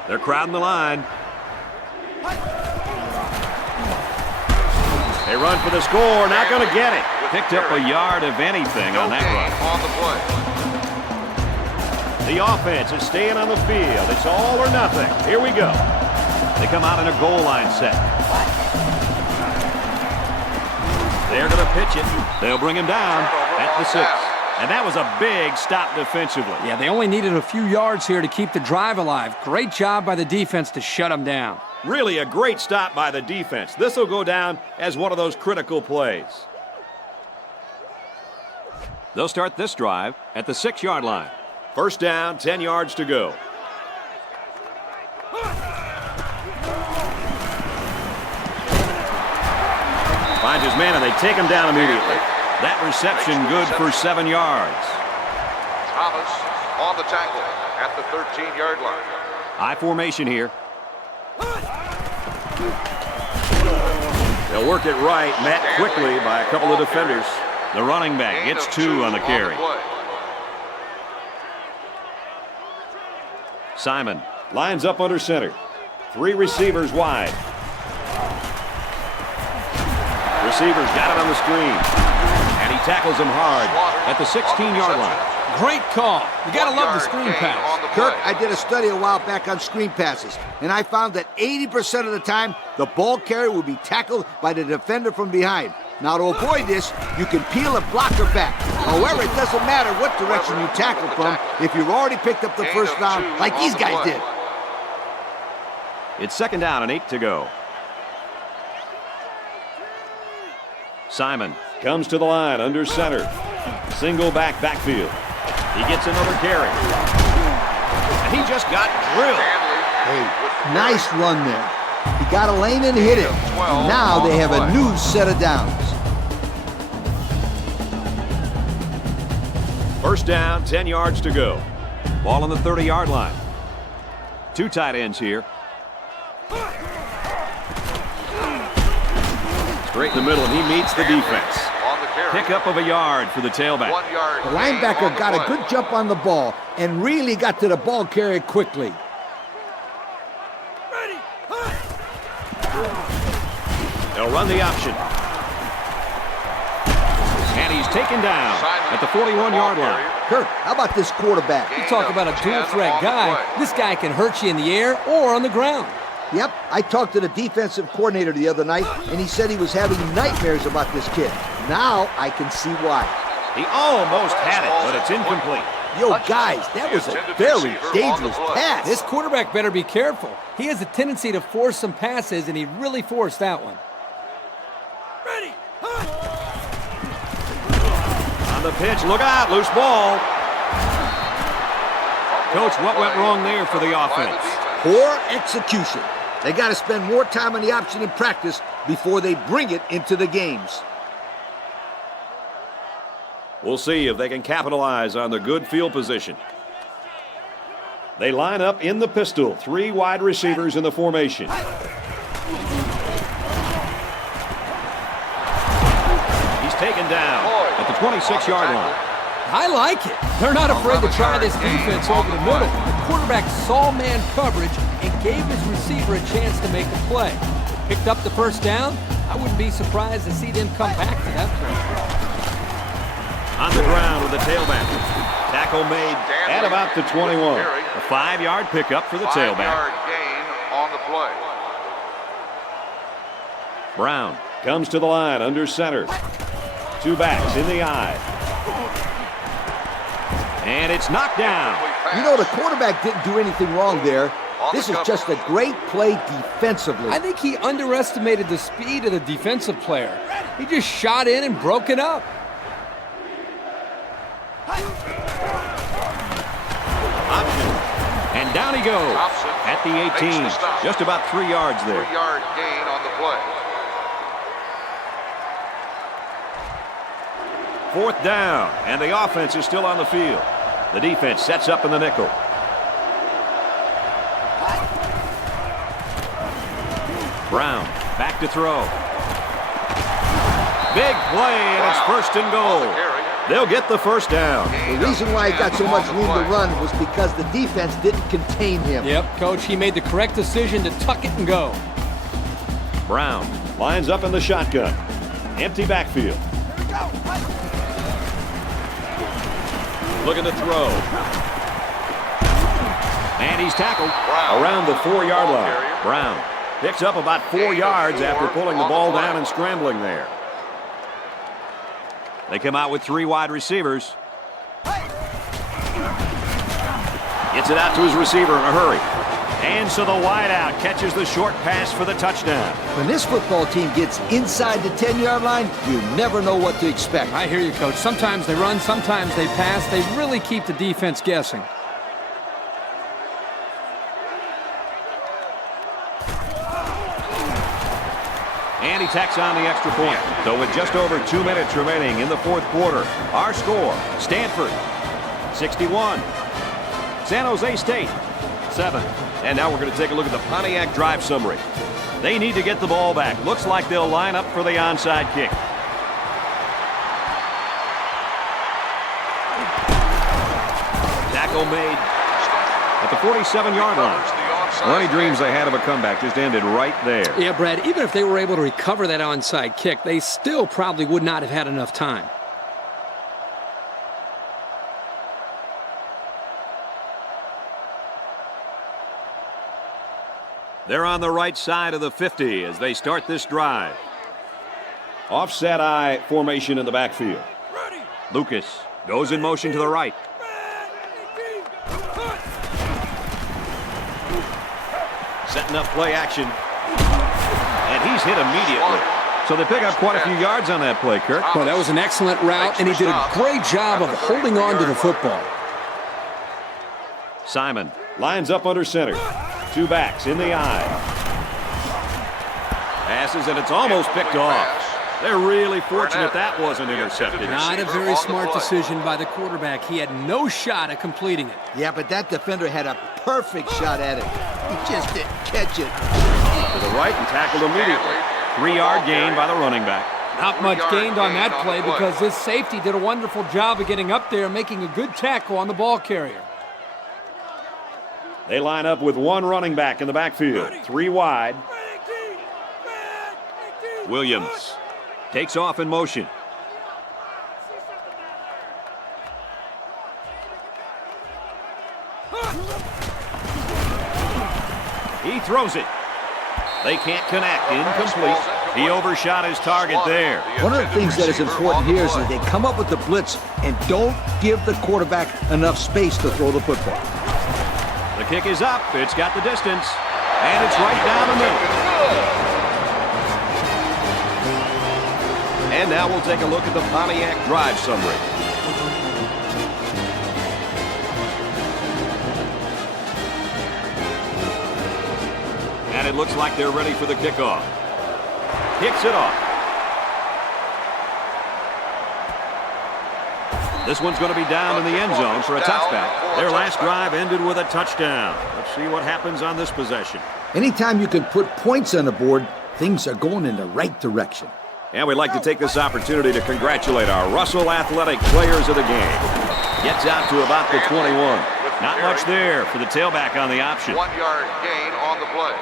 They're crowding the line. They run for the score, not going to get it. Picked up a yard of anything on that run. The offense is staying on the field. It's all or nothing. Here we go. They come out in a goal line set. They're going to pitch it. They'll bring him down at the 6. And that was a big stop defensively. Yeah, they only needed a few yards here to keep the drive alive. Great job by the defense to shut them down. Really a great stop by the defense. This will go down as one of those critical plays. They'll start this drive at the 6-yard line. First down, 10 yards to go. Finds his man, and they take him down immediately. That reception good for 7 yards. Thomas on the tackle at the 13-yard line. I formation here. They'll work it right, met quickly by a couple of defenders. The running back gets 2 on the carry. Simon lines up under center. 3 receivers wide. Receivers got it on the screen. And he tackles him hard at the 16-yard line. Great call. You got to love the screen pass. Kirk, I did a study a while back on screen passes, and I found that 80% of the time, the ball carrier will be tackled by the defender from behind. Now, to avoid this, you can peel a blocker back. However, it doesn't matter what direction you tackle from if you've already picked up the first down like these guys did. It's 2nd down and 8 to go. Simon comes to the line under center. Single backfield. He gets another carry. And he just got drilled. Hey, nice run there. He got a lane and hit it. Now they have a new set of downs. 1st down, 10 yards to go. Ball on the 30-yard line. 2 tight ends here. Straight in the middle, and he meets the defense. Pickup of a yard for the tailback. The linebacker got a good jump on the ball and really got to the ball carrier quickly. They'll run the option. And he's taken down at the 41-yard line. Kirk, how about this quarterback? You talk about a dual-threat guy. This guy can hurt you in the air or on the ground. Yep, I talked to the defensive coordinator the other night, and he said he was having nightmares about this kid. Now I can see why. He almost had it, but it's incomplete. Yo, guys, that was a very dangerous pass. This quarterback better be careful. He has a tendency to force some passes, and he really forced that one. Ready. On the pitch, look out, loose ball. Coach, what went wrong there for the offense? Poor execution. They got to spend more time on the option in practice before they bring it into the games. We'll see if they can capitalize on the good field position. They line up in the pistol. 3 wide receivers in the formation. He's taken down at the 26-yard line. I like it. They're not afraid to try this defense over the middle. The quarterback saw man coverage and gave his receiver a chance to make a play. Picked up the 1st down. I wouldn't be surprised to see them come back to that play. On the ground with the tailback. Tackle made at about the 21. A 5-yard pickup for the tailback. 5-yard gain on the play. Brown comes to the line under center. 2 backs in the eye. And it's knocked down. You know, the quarterback didn't do anything wrong there. This is just a great play defensively. I think he underestimated the speed of the defensive player. He just shot in and broke it up. Option. And down he goes at the 18. Just about 3 yards there. 3-yard gain on the play. 4th down, and the offense is still on the field. The defense sets up in the nickel. Brown back to throw. Big play, and it's 1st and goal. They'll get the 1st down. The reason why he got so much room to run was because the defense didn't contain him. Yep, Coach, he made the correct decision to tuck it and go. Brown lines up in the shotgun. Empty backfield. Looking to throw. And he's tackled around the 4-yard line. Brown picks up about 4 yards after pulling the ball down and scrambling there. They come out with 3 wide receivers. Gets it out to his receiver in a hurry. And so the wideout catches the short pass for the touchdown. When this football team gets inside the 10-yard line, you never know what to expect. I hear you, Coach. Sometimes they run, sometimes they pass. They really keep the defense guessing. And he tacks on the extra point. So with just over 2 minutes remaining in the 4th quarter, our score, Stanford 61, San Jose State 7. And now we're going to take a look at the Pontiac drive summary. They need to get the ball back. Looks like they'll line up for the onside kick. Tackle made at the 47-yard line. Well, any dreams they had of a comeback just ended right there. Yeah, Brad, even if they were able to recover that onside kick, they still probably would not have had enough time. They're on the right side of the 50 as they start this drive. Offset I formation in the backfield. Lucas goes in motion to the right. Setting up play action. And he's hit immediately. So they pick up quite a few yards on that play, Kirk. Well, that was an excellent route, and he did a great job of holding on to the football. Simon lines up under center. Two backs in the eye. Passes, and it's almost picked off. They're really fortunate that wasn't intercepted. Not a very smart decision by the quarterback. He had no shot at completing it. Yeah, but that defender had a perfect shot at it. He just didn't catch it. To the right and tackled immediately. 3-yard gain by the running back. Not much gained on that play because this safety did a wonderful job of getting up there and making a good tackle on the ball carrier. They line up with one running back in the backfield. 3 wide. Williams takes off in motion. He throws it. They can't connect. Incomplete. He overshot his target there. One of the things that is important here is that they come up with the blitz and don't give the quarterback enough space to throw the football. The kick is up. It's got the distance. And it's right down the middle. And now we'll take a look at the Pontiac drive summary. And it looks like they're ready for the kickoff. Kicks it off. This one's going to be down in the end zone for a touchback. Their last drive ended with a touchdown. Let's see what happens on this possession. Anytime you can put points on the board, things are going in the right direction. And we'd like to take this opportunity to congratulate our Russell Athletic players of the game. Gets out to about the 21. Not much there for the tailback on the option. 1-yard gain on the play.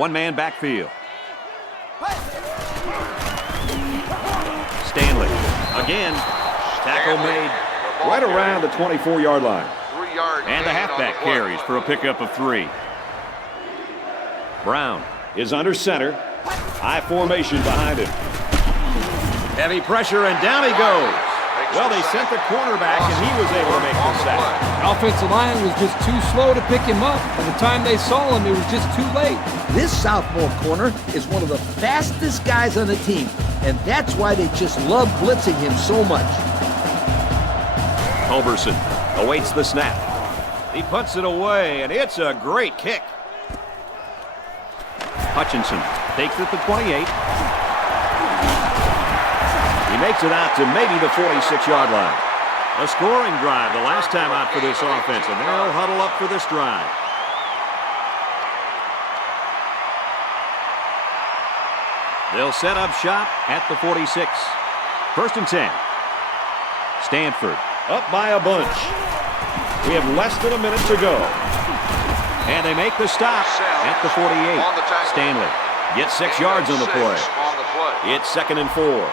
One-man backfield. Stanley again. Tackle made right around the 24-yard line. 3-yard And the gain on halfback the play. carries for a pickup of 3. Brown is under center. High formation behind him. Heavy pressure, and down he goes. Well, they sent the cornerback, and he was able to make the sack. The offensive line was just too slow to pick him up. By the time they saw him, it was just too late. This sophomore corner is one of the fastest guys on the team, and that's why they just love blitzing him so much. Culberson awaits the snap. He punts it away, and it's a great kick. Hutchinson takes it to 28. He makes it out to maybe the 46-yard line. A scoring drive the last time out for this offense, and they'll huddle up for this drive. They'll set up shop at the 46. 1st and 10. Stanford up by a bunch. We have less than a minute to go. And they make the stop at the 48. Stanley gets 6 yards on the play. It's 2nd and 4.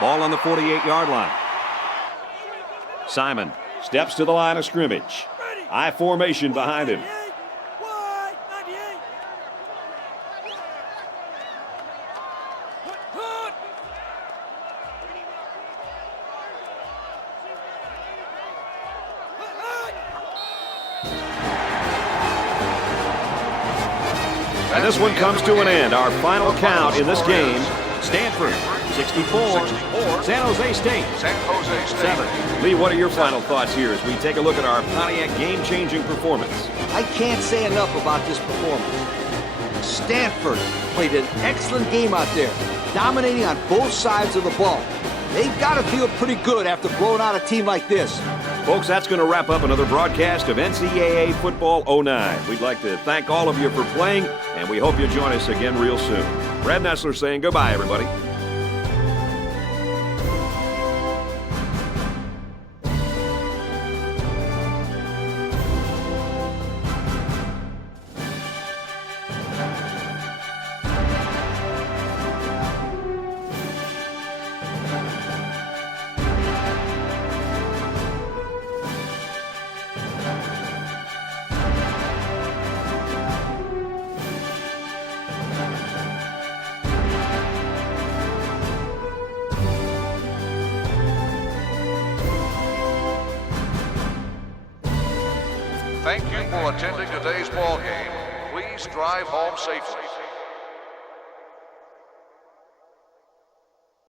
Ball on the 48-yard line. Simon steps to the line of scrimmage. I formation behind him. And this one comes to an end. Our final count in this game, Stanford 64, San Jose State 7. Lee, what are your final thoughts here as we take a look at our Pontiac game-changing performance? I can't say enough about this performance. Stanford played an excellent game out there, dominating on both sides of the ball. They've got to feel pretty good after blowing out a team like this. Folks, that's going to wrap up another broadcast of NCAA Football 09. We'd like to thank all of you for playing, and we hope you'll join us again real soon. Brad Nessler saying goodbye, everybody. Thank you for attending today's ball game. Please drive home safely.